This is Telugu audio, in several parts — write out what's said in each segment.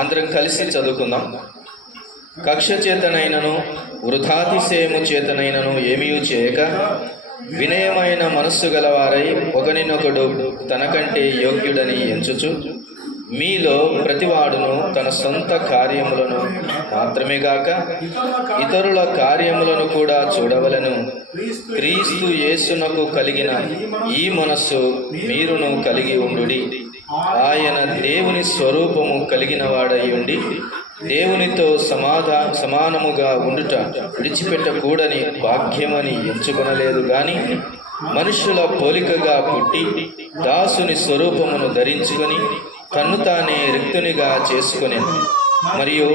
అందరం కలిసి చదువుకుందాం. కక్ష చేతనైనను వృథాతిశయము చేతనైనను ఏమీ చేయక వినయమైన మనస్సు గలవారై ఒకరినొకడు తనకంటే యోగ్యుడని ఎంచుచు మీలో ప్రతివాడును తన సొంత కార్యములను మాత్రమే గాక ఇతరుల కార్యములను కూడా చూడవలెను. క్రీస్తు యేసునకు కలిగిన ఈ మనస్సు మీరును కలిగి ఉండుడి. ఆయన దేవుని స్వరూపము కలిగిన వాడై ఉండి దేవునితో సమానముగా ఉండుట విడిచిపెట్టకూడని భాగ్యమని ఎంచుకొనలేదు గాని మనుషుల పోలికగా పుట్టి దాసుని స్వరూపమును ధరించుకొని తన్ను తానే రిక్తునిగా చేసుకొనెను. మరియు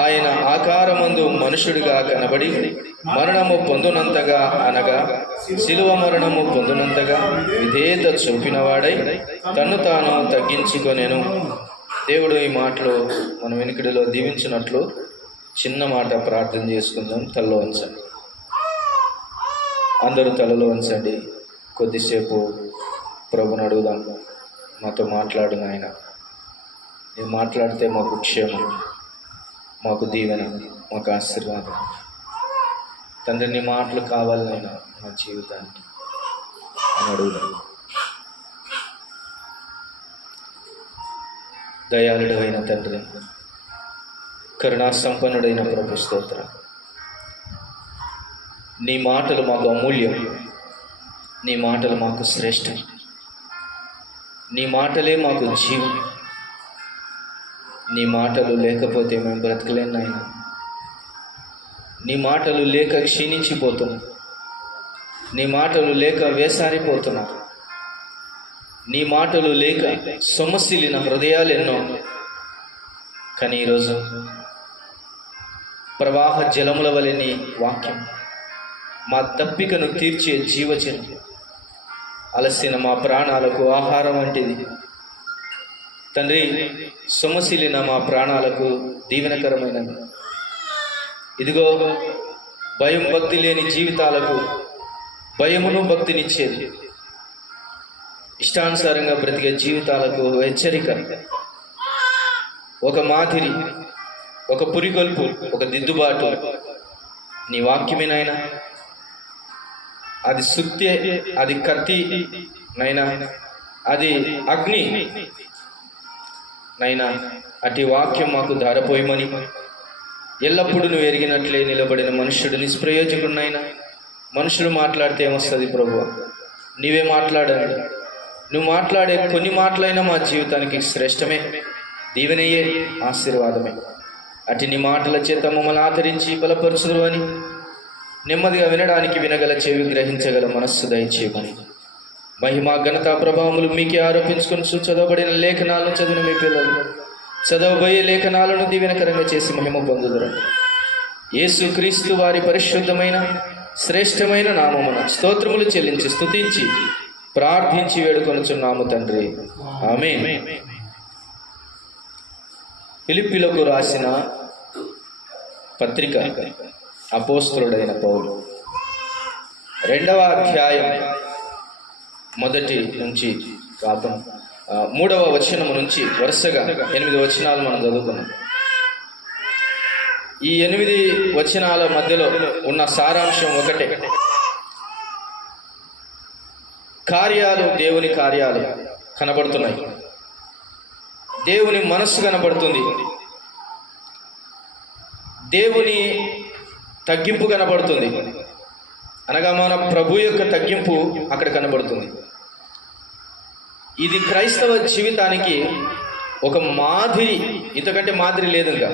ఆయన ఆకారమందు మనుషుడిగా కనబడి మరణము పొందునంతగా అనగా శిలువ మరణము పొందునంతగా విధేయత చూపినవాడై తన్ను తాను తగ్గించుకొనెను. దేవుడు ఈ మాటలు మన వెనుకడిలో దీవించినట్లు చిన్న మాట ప్రార్థన చేసుకుందాం. తలలో ఉంచండి, అందరూ తలలో ఉంచండి. కొద్దిసేపు ప్రభుని అడుగుదాం. మాతో మాట్లాడు నాయన. నేను మాట్లాడితే మాకు క్షేమం, మాకు దీవెన, మాకు ఆశీర్వాదం. తండ్రి నీ మాటలు కావాలి నాయన మా జీవితానికి అని అడుగుదాం. దయాళుడు అయిన తండ్రి, కరుణా సంపన్నుడైన ప్రభు స్తోత్రం. నీ మాటలు మాకు అమూల్యం, నీ మాటలు మాకు శ్రేష్టం, నీ మాటలే మాకు జీవం. నీ మాటలు లేకపోతే మేము బ్రతకలేం నాయన. నీ మాటలు లేక క్షీణించిపోతున్నాం, నీ మాటలు లేక వేసారిపోతున్నాం, నీ మాటలు లేక సొమ్మసిల్లిన హృదయాలు ఎన్నో. కానీ ఈరోజు ప్రవాహ జలముల వలె నీ వాక్యం మా దప్పికను తీర్చే జీవజలం, అలసిన మా ప్రాణాలకు ఆహారం వంటిది తండ్రి. సొమ్మసిల్లిన మా ప్రాణాలకు దీవెనకరమైనది. ఇదిగో భయం భక్తి లేని జీవితాలకు భయమును భక్తినిచ్చేది, ఇష్టానుసారంగా బ్రతికే జీవితాలకు హెచ్చరిక, ఒక మాదిరి, ఒక పురికొల్పు, ఒక దిద్దుబాటు నీ వాక్యమేనైనా. అది సుత్తే, అది కత్తి నైనా, అది అగ్ని నైనా. అటు వాక్యం మాకు ధారపోయమని ఎల్లప్పుడూ నువ్వు ఎరిగినట్లే నిలబడిన మనుష్యుడు నిష్ప్రయోజకుడినైనా. మనుషులు మాట్లాడితే ఏమొస్తుంది ప్రభువా? నీవే మాట్లాడాలి. నువ్వు మాట్లాడే కొన్ని మాటలైనా మా జీవితానికి శ్రేష్టమే, దీవెనయే, ఆశీర్వాదమే. అటు నీ మాటల చేత మమ్మల్ని ఆదరించి బలపరుచుదురు అని నెమ్మదిగా వినడానికి వినగల చెవి, గ్రహించగల మనస్సు దయచేయమని. మహిమ ఘనత ప్రభావములు మీకే ఆరోపించుకొని చదవబడిన లేఖనాలను చదివిన మీ పిల్లలు చదవబోయే లేఖనాలను దీవెనకరంగా చేసి మహిమ పొందుదురు. యేసు క్రీస్తు వారి పరిశుద్ధమైన శ్రేష్టమైన నామమున స్తోత్రములు చెల్లించి స్తుతించి ప్రార్థించి వేడుకొనుచున్నాము తండ్రి, ఆమేన్. ఫిలిప్పీలకు రాసిన పత్రిక అపోస్తలుడైన పౌలు 2వ అధ్యాయం మొదటి నుంచి 3వ వచనము నుంచి వరుసగా 8 వచనాలు మనం చదువుకున్నాం. ఈ 8 వచనాల మధ్యలో ఉన్న సారాంశం ఒకటే. కార్యాలు, దేవుని కార్యాలు కనబడుతున్నాయి, దేవుని మనస్సు కనబడుతుంది, దేవుని తగ్గింపు కనబడుతుంది. అనగా మన ప్రభు యొక్క తగ్గింపు అక్కడ కనబడుతుంది. ఇది క్రైస్తవ జీవితానికి ఒక మాదిరి. ఇంతకంటే మాదిరి లేదు. ఇంకా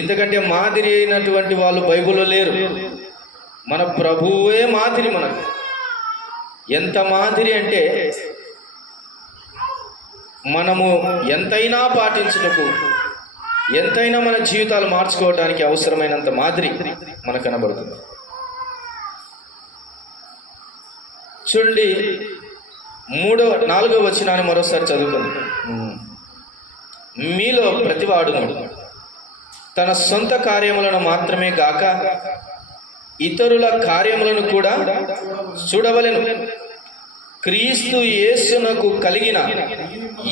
ఇంతకంటే మాదిరి అయినటువంటి వాళ్ళు బైబిల్లో లేరు. మన ప్రభువే మాదిరి మనకు. ఎంత మాదిరి అంటే మనము ఎంతైనా పాటించుటకు, ఎంతైనా మన జీవితాలు మార్చుకోవడానికి అవసరమైనంత మాదిరి మనకు కనబడుతుంది. చూడండి, 4వ వచనాన్ని మరోసారి చదువుకుంది. మీలో ప్రతివాడును తన సొంత కార్యములను మాత్రమే గాక ఇతరుల కార్యములను కూడా చూడవలెను. క్రీస్తు యేసునకు కలిగిన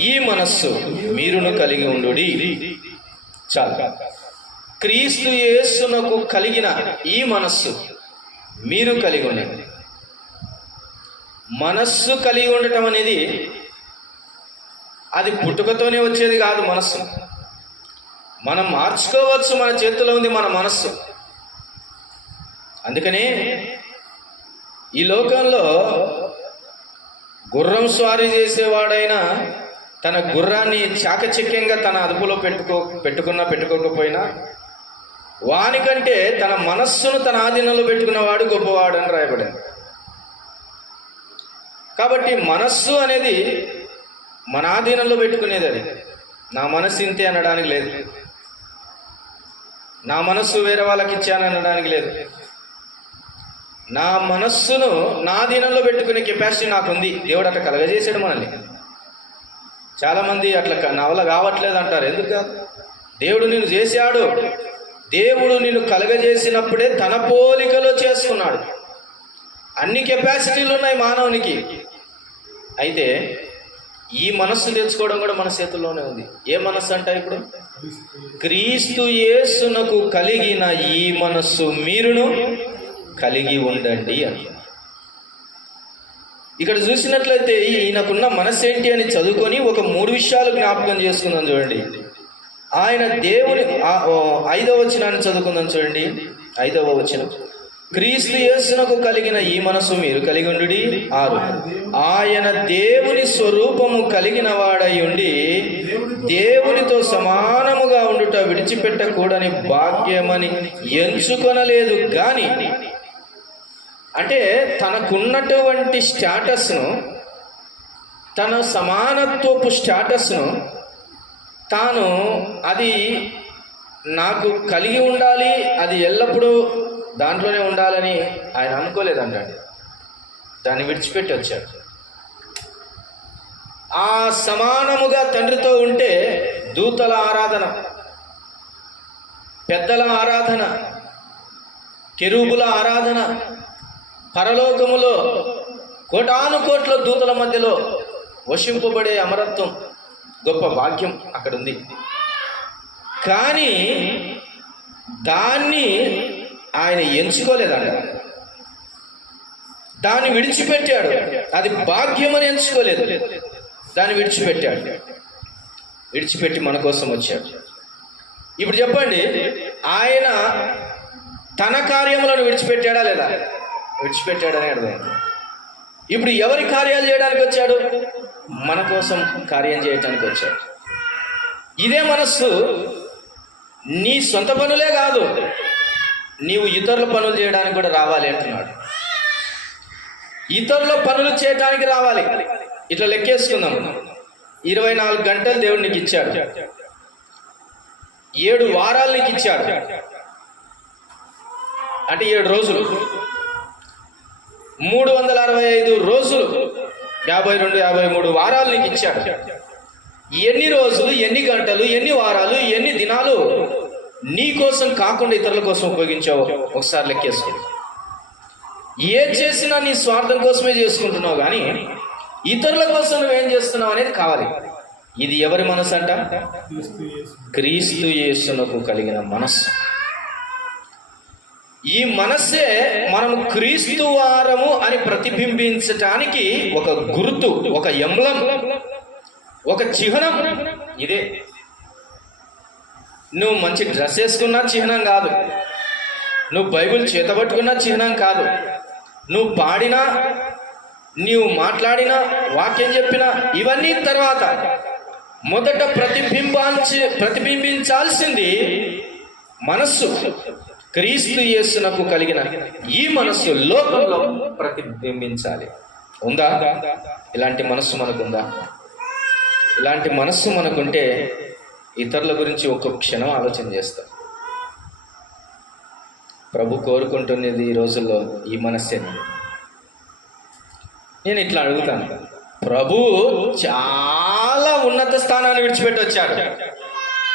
ఈ మనస్సు మీరును కలిగి ఉండుడి. చాలు. క్రీస్తు యేసునకు కలిగిన ఈ మనస్సు మీరు కలిగి ఉండండి. మనస్సు కలిగి ఉండటం అనేది అది పుట్టుకతోనే వచ్చేది కాదు. మనస్సు మనం మార్చుకోవచ్చు, మన చేతిలో ఉంది మన మనస్సు. అందుకనే ఈ లోకంలో గుర్రం స్వారీ చేసేవాడైనా తన గుర్రాన్ని చాకచక్యంగా తన అదుపులో పెట్టుకోకపోయినా వానికంటే తన మనస్సును తన ఆధీనంలో పెట్టుకున్నవాడు గొప్పవాడు అని రాయబడింది. కాబట్టి మనస్సు అనేది మన ఆధీనంలో పెట్టుకునేది. అది నా మనస్సు ఇంతే అనడానికి లేదు, నా మనస్సు వేరే వాళ్ళకి ఇచ్చాను అనడానికి లేదు. నా మనస్సును నా ఆధీనంలో పెట్టుకునే కెపాసిటీ నాకుంది. దేవుడు అట్లా కలగజేసాడు మనల్ని. చాలామంది అట్లా నా వల్ల కావట్లేదు అంటారు. ఎందుకు? దేవుడు నిన్ను చేశాడు. దేవుడు నిన్ను కలగజేసినప్పుడే తన పోలికలో చేసుకున్నాడు. అన్ని కెపాసిటీలు ఉన్నాయి మానవునికి. అయితే ఈ మనస్సు తెచ్చుకోవడం కూడా మన చేతుల్లోనే ఉంది. ఏ మనస్సు అంటే ఇప్పుడు క్రీస్తు యేసునకు కలిగిన ఈ మనస్సు మీరును కలిగి ఉండండి అని. ఇక్కడ చూసినట్లయితే ఈయనకున్న మనస్సు ఏంటి అని చదువుకొని ఒక 3 విషయాలు జ్ఞాపకం చేసుకుందాం. చూడండి, ఆయన దేవుని 5వ వచనాన్ని చదువుకుందాం. చూడండి, 5వ వచనం, క్రీస్తు యేసునకు కలిగిన ఈ మనసు మీరు కలిగి ఉండుడి. 6, ఆయన దేవుని స్వరూపము కలిగిన వాడై ఉండి దేవునితో సమానముగా ఉండుట విడిచిపెట్టకూడని భాగ్యమని ఎంచుకొనలేదు గాని, అంటే తనకున్నటువంటి స్టేటస్ను, తన సమానత్వపు స్టేటస్ను తాను అది నాకు కలిగి ఉండాలి, అది ఎల్లప్పుడూ దాంట్లోనే ఉండాలని ఆయన అనుకోలేదండి. దాన్ని విడిచిపెట్టి వచ్చాడు. ఆ సమానముగా తండ్రితో ఉంటే దూతల ఆరాధన, పెద్దల ఆరాధన, కెరూబుల ఆరాధన, పరలోకములో కోటాను కోట్ల దూతల మధ్యలో వశింపబడే అమరత్వం, గొప్ప భాగ్యం అక్కడ ఉంది. కానీ దాన్ని ఆయన ఎంచుకోలేదంట. దాన్ని విడిచిపెట్టాడు. అది భాగ్యం అని ఎంచుకోలేదు, దాన్ని విడిచిపెట్టాడు. విడిచిపెట్టి మన కోసం వచ్చాడు. ఇప్పుడు చెప్పండి, ఆయన తన కార్యములను విడిచిపెట్టాడా లేదా? విడిచిపెట్టాడని అర్థమైంది. ఇప్పుడు ఎవరి కార్యాలు చేయడానికి వచ్చాడు? మన కోసం కార్యం చేయడానికి వచ్చాడు. ఇదే మనస్సు నీ సొంత పనులే కాదు, నీవు ఇతరుల పనులు చేయడానికి కూడా రావాలి అంటున్నాడు. ఇతరుల పనులు చేయడానికి రావాలి. ఇట్లా లెక్కేసుకుందాం. 24 గంటలు దేవుడు నీకు ఇచ్చాడు, 7 వారాలు నీకు ఇచ్చాడు, అంటే 7 రోజులు, 365 రోజులు, 52, 53 వారాలు నీకు ఇచ్చాడు. ఎన్ని రోజులు, ఎన్ని గంటలు, ఎన్ని వారాలు, ఎన్ని దినాలు నీ కోసం కాకుండా ఇతరుల కోసం ఉపయోగించావు? ఒకసారి లెక్కేసుకో. ఏ చేసినా నీ స్వార్థం కోసమే చేసుకుంటున్నావు, కానీ ఇతరుల కోసం నువ్వేం చేస్తున్నావు అనేది కావాలి. ఇది ఎవరి మనసు అంట? క్రీస్తు యేసునకు కలిగిన మనస్సు. ఈ మనస్సే మనం క్రీస్తు వారము అని ప్రతిబింబించటానికి ఒక గుర్తు, ఒక ఎంబ్లం, ఒక చిహ్నం. ఇదే. నువ్వు మంచి డ్రెస్ వేసుకున్నా చిహ్నం కాదు, నువ్వు బైబిల్ చేతబట్టుకున్నా చిహ్నం కాదు, నువ్వు పాడినా, నీవు మాట్లాడినా, వాక్యం చెప్పినా, ఇవన్నీ తర్వాత మొదట ప్రతిబింబించాల్సింది మనస్సు. క్రీస్తు యేసునకు కలిగిన ఈ మనస్సు లోకంలో ప్రతిబింబించాలి. ఉందా? ఇలాంటి మనస్సు మనకుందా? ఇలాంటి మనస్సు మనకుంటే ఇతరుల గురించి ఒక్కొక్క క్షణం ఆలోచన చేస్తాం. ప్రభు కోరుకుంటున్నది ఈ రోజుల్లో ఈ మనస్సేనండి. నేను ఇట్లా అడుగుతాను, ప్రభు చాలా ఉన్నత స్థానాన్ని విడిచిపెట్టి వచ్చాడు,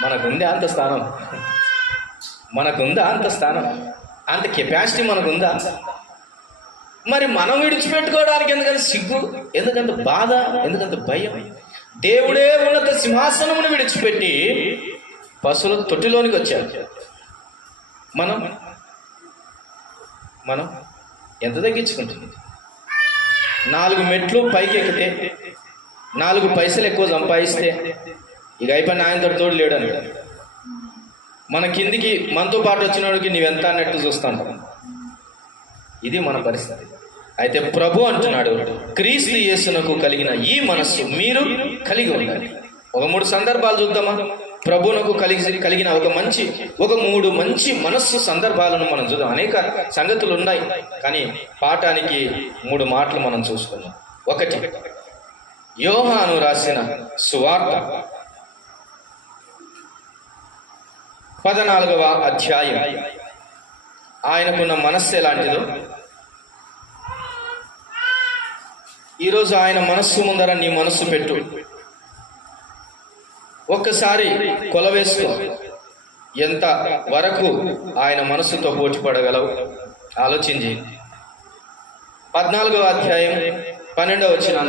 మనకుందా అంత స్థానం? మనకుందా అంత స్థానం? అంత కెపాసిటీ మనకుందా? మరి మనం విడిచిపెట్టుకోవడానికి ఎందుకంత సిగ్గు, ఎందుకంత బాధ, ఎందుకంత భయం? దేవుడే ఉన్నత సింహాసనమును విడిచిపెట్టి పశువుల తొట్టిలోనికి వచ్చాడు. మనం మనం ఎంత తగ్గించుకుంటుంది? 4 మెట్లు పైకి ఎక్కితే, 4 పైసలు ఎక్కువ సంపాదిస్తే ఇక అయిపోయిన ఆయనతో తోడు లేడని మన కిందికి మనతో పాటు వచ్చినోడికి నీవెంత అన్నట్టు చూస్తాను. ఇది మన పరిస్థితి. అయితే ప్రభు అంటున్నాడు, క్రీస్తు యేసునకు కలిగిన ఈ మనస్సు మీరు కలిగి ఉండాలి. ఒక 3 సందర్భాలు చూద్దామా? ప్రభువునకు కలిగిన ఒక 3 మంచి మనస్సు సందర్భాలను మనం చూద్దాం. అనేక సంగతులు ఉన్నాయి, కానీ పాఠానికి 3 మాటలు మనం చూసుకుందాం. 1, యోహాను రాసిన సువార్త 14వ అధ్యాయం. ఆయనకున్న మనస్సు ఎలాంటిదో ఈరోజు ఆయన మనస్సు ముందర నీ మనస్సు పెట్టు. ఒక్కసారి కొలవేసుకో, ఎంత వరకు ఆయన మనస్సుతో పోటీ పడగలవు ఆలోచించి. 14వ అధ్యాయం 12వ వచనం.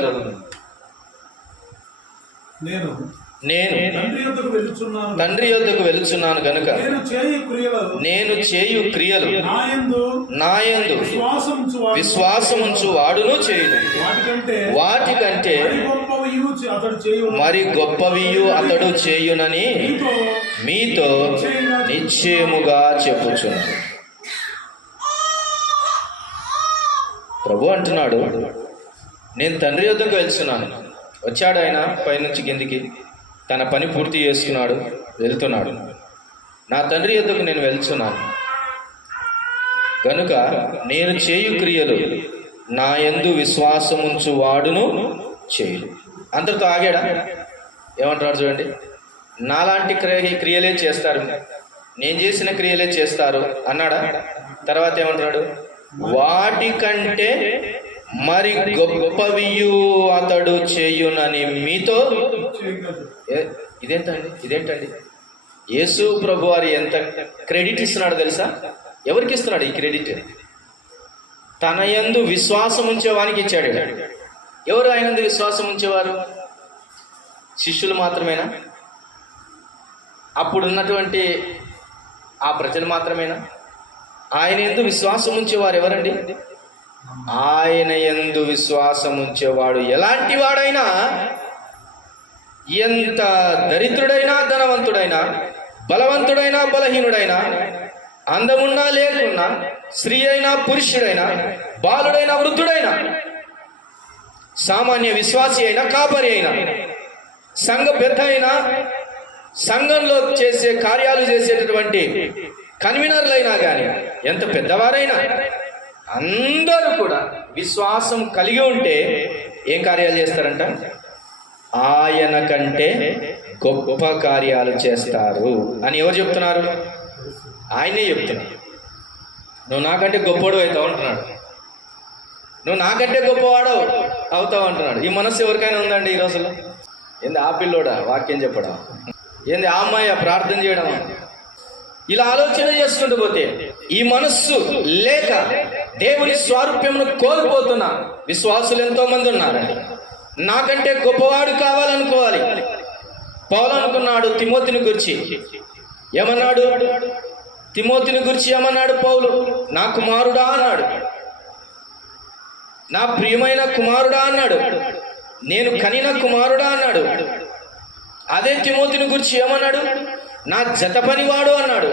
నేను తండ్రి యొద్దకు వెలుచున్నాను గనుక నేను చేయు క్రియలు నాయందు విశ్వాసముంచు వాడును చేయును. వాటికంటే మరి గొప్పవియు అతడు చేయునని మీతో నిశ్చయముగా చెప్పుచున్నాను. ప్రభు అంటున్నాడు, నేను తండ్రి యొద్దకు వెళ్తున్నాను. వచ్చాడు ఆయన పైనుంచి కిందికి, తన పని పూర్తి చేసుకున్నాడు, వెళ్తున్నాడు. నా తండ్రి యొద్దకు నేను వెళ్తున్నాను గనుక నేను చేయు క్రియలు నా యందు విశ్వాసముంచు వాడును చేయు. అంతటితో ఆగాడా? ఏమంటున్నాడు చూడండి, నాలాంటి క్రియలే చేస్తారు, నేను చేసిన క్రియలే చేస్తారు అన్నాడా? తర్వాత ఏమంటున్నాడు, వాటికంటే మరి గొప్పవియు అతడు చేయునని మీతో. ఇదేంటండి యేసు ప్రభు వారు ఎంత క్రెడిట్ ఇస్తున్నాడు తెలుసా? ఎవరికి ఇస్తున్నాడు ఈ క్రెడిట్? తన యందు విశ్వాసం ఉంచేవానికి ఇచ్చాడు. ఎవరు ఆయన యందు విశ్వాసం ఉంచేవారు? శిష్యులు మాత్రమేనా? అప్పుడున్నటువంటి ఆ ప్రజలు మాత్రమేనా? ఆయన యందు విశ్వాసం ఉంచేవారు ఎవరండి? ఆయన యందు విశ్వాసం ఉంచేవాడు ఎలాంటి వాడైనా, ఎంత దరిద్రుడైనా ధనవంతుడైనా, బలవంతుడైనా బలహీనుడైనా, అందమున్నా లేకున్నా, స్త్రీ అయినా పురుషుడైనా, బాలుడైనా వృద్ధుడైనా, సామాన్య విశ్వాసి అయినా కాపరి అయినా, సంఘ పెద్ద అయినా, సంఘంలో చేసే కార్యాలు చేసేటటువంటి కన్వీనర్లైనా కానీ, ఎంత పెద్దవారైనా అందరూ కూడా విశ్వాసం కలిగి ఉంటే ఏం కార్యాలు చేస్తారంట? ఆయన కంటే గొప్ప కార్యాలు చేస్తారు అని ఎవరు చెప్తున్నారు? ఆయనే చెప్తున్నారు. నువ్వు నాకంటే గొప్పవాడు అవుతావు అంటున్నాడు. నువ్వు నాకంటే గొప్పవాడు అవుతావు అంటున్నాడు. ఈ మనస్సు ఎవరికైనా ఉందండి ఈ రోజుల్లో? ఏంది ఆ పిల్లోడా వాక్యం చెప్పడం? ఏంది ఆ అమ్మాయి ప్రార్థన చేయడం? ఇలా ఆలోచన చేసుకుంటూ పోతే ఈ మనస్సు లేక దేవుని స్వారూప్యమును కోల్పోతున్న విశ్వాసులు ఎంతో మంది ఉన్నారండి. నాకంటే గొప్పవాడు కావాలనుకోవాలి. పౌలు అనుకున్నాడు తిమోతిని గురించి. ఏమన్నాడు? తిమోతిని గురించి ఏమన్నాడు పౌలు? నా కుమారుడా అన్నాడు, నా ప్రియమైన కుమారుడా అన్నాడు, నేను కనిన కుమారుడా అన్నాడు. అదే తిమోతిని గురించి ఏమన్నాడు? నా జతపనివాడు అన్నాడు,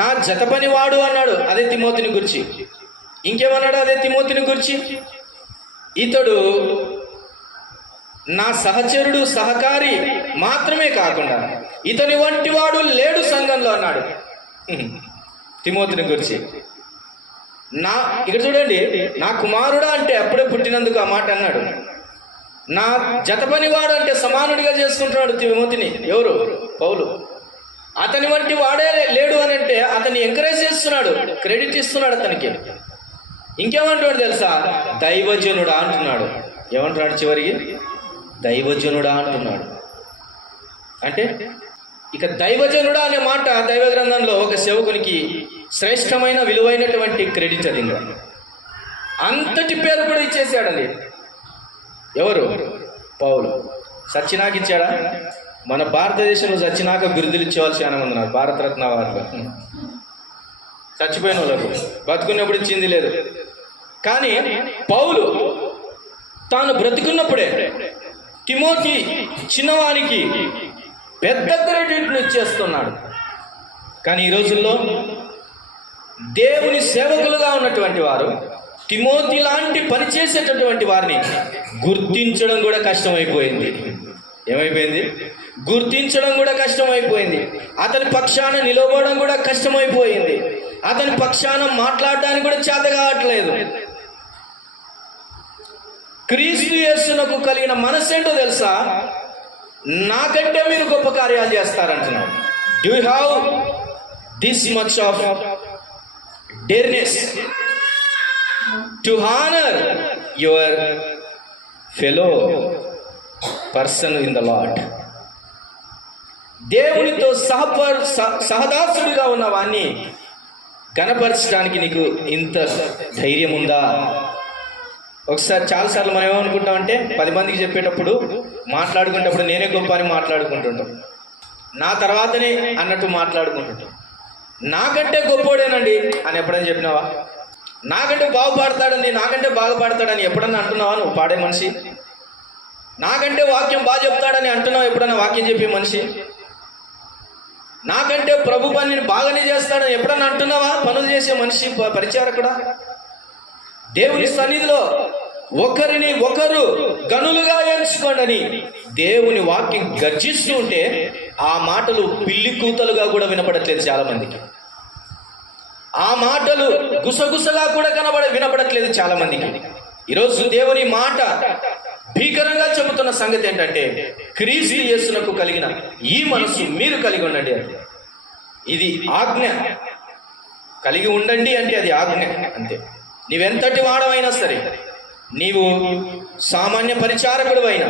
నా జతపనివాడు అన్నాడు. అదే తిమోతిని గురించి. ఇంకేమన్నాడు అదే తిమోతిని గురించి? ఇతడు నా సహచరుడు, సహకారి మాత్రమే కాకుండా ఇతని వంటి వాడు లేడు సంఘంలో అన్నాడు తిమోతిని గురించి. ఇక్కడ చూడండి, నా కుమారుడా అంటే అప్పుడే పుట్టినందుకు ఆ మాట అన్నాడు. నా జతపనివాడు అంటే సమానుడిగా చేసుకుంటున్నాడు తిమోతిని. ఎవరు? పౌలు. అతని వంటి వాడే లేడు అని అంటే అతన్ని ఎంకరేజ్ చేస్తున్నాడు, క్రెడిట్ ఇస్తున్నాడు అతనికి. ఇంకేమంటున్నాడు తెలుసా? దైవజనుడా అంటున్నాడు. ఏమంటున్నాడు చివరికి? దైవజనుడా అంటున్నాడు. అంటే ఇక దైవజనుడా అనే మాట దైవ గ్రంథంలో ఒక సేవకునికి శ్రేష్టమైన విలువైనటువంటి క్రెడిట్. అది అంతటి పేరు కూడా ఇచ్చేసాడండి. ఎవరు? పౌలు. సచ్చినాక ఇచ్చాడా? మన భారతదేశంలో సచ్చినాక బిరుదులు ఇచ్చేవాళ్ళు చాలా మంది ఉన్నారు. భారతరత్న అవార్డులు చచ్చిపోయిన వాళ్ళకు, బతుకున్నప్పుడు ఇచ్చింది లేదు. కానీ పౌలు తాను బ్రతుకున్నప్పుడే తిమోతి చిన్నవానికి పెద్ద క్రెడిట్ను ఇచ్చేస్తున్నాడు. కానీ ఈ రోజుల్లో దేవుని సేవకులుగా ఉన్నటువంటి వారు తిమోతి లాంటి పనిచేసేటటువంటి వారిని గుర్తించడం కూడా కష్టమైపోయింది. ఏమైపోయింది? గుర్తించడం కూడా కష్టమైపోయింది. అతని పక్షాన నిలబడడం కూడా కష్టమైపోయింది. అతని పక్షాన మాట్లాడడానికి కూడా చేత కావట్లేదు. క్రీస్తు యేసునకు కలిగిన మనస్సేంటో తెలుసా? నాకంటే మీరు గొప్ప కార్యాలు చేస్తారంటున్నాడు. Do you have this much of dareness to honour your fellow person in the lord. దేవునితో సహదాసుడిగా ఉన్న వాణ్ణి కనపరచడానికి నీకు ఇంత ధైర్యం ఉందా? ఒకసారి చాలాసార్లు మనం ఏమనుకుంటామంటే 10 మందికి చెప్పేటప్పుడు మాట్లాడుకునేటప్పుడు నేనే గొప్ప అని మాట్లాడుకుంటుంటాం. నా తర్వాతనే అన్నట్టు మాట్లాడుకుంటుంటాం. నాకంటే గొప్పోడేనండి అని ఎప్పుడైనా చెప్పినావా? నాకంటే బాగుపడతాడండి, నాకంటే బాగా పాడతాడని ఎప్పుడన్నా అంటున్నావా? నువ్వు పాడే మనిషి. నాకంటే వాక్యం బాగా చెప్తాడని అంటున్నావు ఎప్పుడన్నా వాక్యం చెప్పే మనిషి. నాకంటే ప్రభు పనిని బాగానే చేస్తాడని ఎప్పుడన్నా అంటున్నావా? పనులు చేసే మనిషి, పరిచారకుడా. దేవుని సన్నిధిలో ఒకరిని ఒకరు గనులుగా ఎంచుకోండి దేవుని వాక్యం గర్జిస్తూ ఉంటే ఆ మాటలు పిల్లి కూతలుగా కూడా వినపడట్లేదు చాలా మందికి. ఆ మాటలు గుసగుసగా కూడా వినపడట్లేదు చాలా మందికి. ఈరోజు దేవుని మాట భీకరంగా చెబుతున్న సంగతి ఏంటంటే, క్రీస్తు యేసునకు కలిగిన ఈ మనస్సు మీరు కలిగి ఉండండి అంటే ఇది ఆజ్ఞ. కలిగి ఉండండి అంటే అది ఆజ్ఞ అంతే. నీవెంతటి వాడవైనా సరే, నీవు సామాన్య పరిచారకుడు అయినా,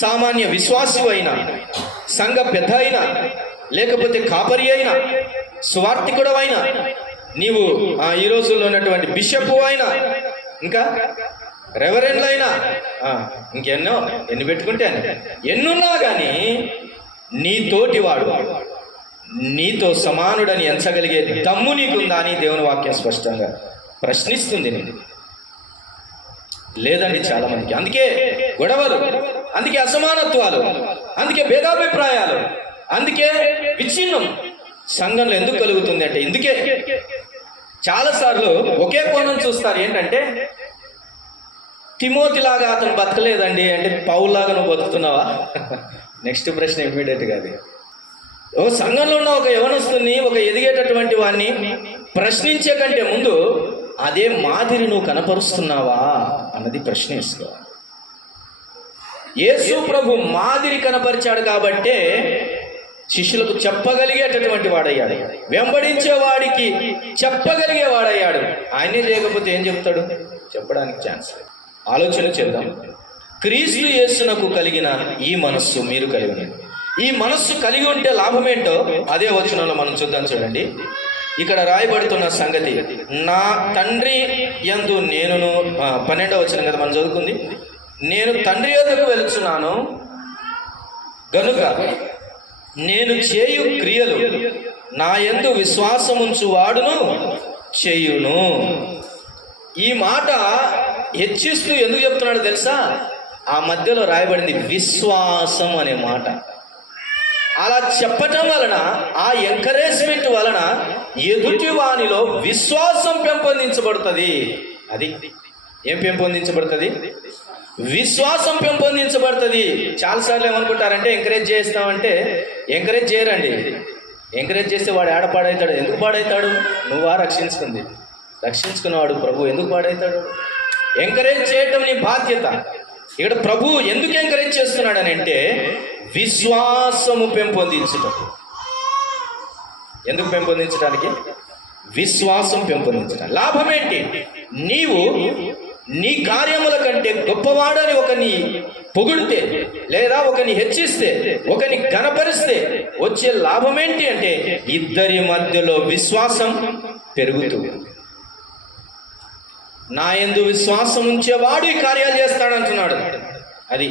సామాన్య విశ్వాసి అయినా, సంఘ పెద్ద అయినా, లేకపోతే కాపరి అయినా, స్వార్థికుడు అయినా, నీవు ఈ రోజుల్లో ఉన్నటువంటి బిషప్ అయినా, ఇంకా రెవరెండ్లు అయినా, ఎన్ని పెట్టుకుంటే ఎన్నున్నా కానీ నీ తోటివాడు నీతో సమానుడని ఎంచగలిగే దమ్ము నీకుందా అని దేవుని వాక్యం స్పష్టంగా ప్రశ్నిస్తుంది. నేను లేదండి చాలా మందికి. అందుకే గొడవలు, అందుకే అసమానత్వాలు, అందుకే భేదాభిప్రాయాలు, అందుకే విచ్ఛిన్నం సంఘంలో ఎందుకు కలుగుతుంది అంటే ఇందుకే. చాలాసార్లు ఒకే కోణం చూస్తారు. ఏంటంటే తిమోతిలాగా అతను బతకలేదండి అంటే పౌల్లాగా నువ్వు బతుకుతున్నావా? నెక్స్ట్ ప్రశ్న ఇమ్మీడియట్గా అది. ఒక సంఘంలో ఉన్న ఒక యవనస్తుని, ఒక ఎదిగేటటువంటి వాడిని ప్రశ్నించే కంటే ముందు అదే మాదిరి నువ్వు కనపరుస్తున్నావా అన్నది ప్రశ్న వేసుకోవాలి. యేసు ప్రభు మాదిరి కనపరిచాడు కాబట్టే శిష్యులకు చెప్పగలిగేటటువంటి వాడయ్యాడు, వెంబడించే వాడికి చెప్పగలిగే వాడయ్యాడు. ఆయనే చేయకపోతే ఏం చెప్తాడు? చెప్పడానికి ఛాన్స్ లేదు. ఆలోచన చేద్దాం. క్రీస్తు యేసునకు కలిగిన ఈ మనస్సు మీరు కలిగి ఉండండి. ఈ మనస్సు కలిగి ఉంటే లాభం ఏంటో అదే వచనంలో మనం చూద్దాం. చూడండి, ఇక్కడ రాయబడుతున్న సంగతి, నా తండ్రి యందు నేనును, 12వ వచనం కదా మనం చదువుకుంది. నేను తండ్రి యొద్దకు వెళుచున్నాను గనుక నేను చేయు క్రియలు నా యందు విశ్వాసముంచు వాడును చేయును. ఈ మాట హెచ్చిస్తూ ఎందుకు చెప్తున్నాడు తెలుసా? ఆ మధ్యలో రాయబడింది విశ్వాసం అనే మాట. అలా చెప్పటం వలన, ఆ ఎంకరేజ్మెంట్ వలన ఎదుటి వానిలో విశ్వాసం పెంపొందించబడుతుంది. అది ఏం పెంపొందించబడుతుంది? విశ్వాసం పెంపొందించబడుతుంది. చాలాసార్లు ఏమనుకుంటారంటే ఎంకరేజ్ చేస్తామంటే, ఎంకరేజ్ చేయరండి. ఎంకరేజ్ చేస్తే వాడు ఏడ పాడవుతాడు? ఎందుకు పాడవుతాడు? నువ్వా రక్షించుకుంది? రక్షించుకున్నవాడు ప్రభు ఎందుకు పాడవుతాడు? ఎంకరేజ్ చేయటం నీ బాధ్యత. ఇక్కడ ప్రభు ఎందుకు ఎంకరేజ్ చేస్తున్నాడని అంటే విశ్వాసము పెంపొందించటం. ఎందుకు పెంపొందించడానికి? విశ్వాసం పెంపొందించడం. లాభం ఏంటి? నీవు నీ కార్యముల కంటే గొప్పవాడని ఒకని పొగిడితే, లేదా ఒకని హెచ్చిస్తే, ఒకని ఘనపరిస్తే వచ్చే లాభం ఏంటి అంటే ఇద్దరి మధ్యలో విశ్వాసం పెరుగుతుంది. నా యందు విశ్వాసం ఉంచేవాడు ఈ కార్యాలు చేస్తాడంటున్నాడు. అది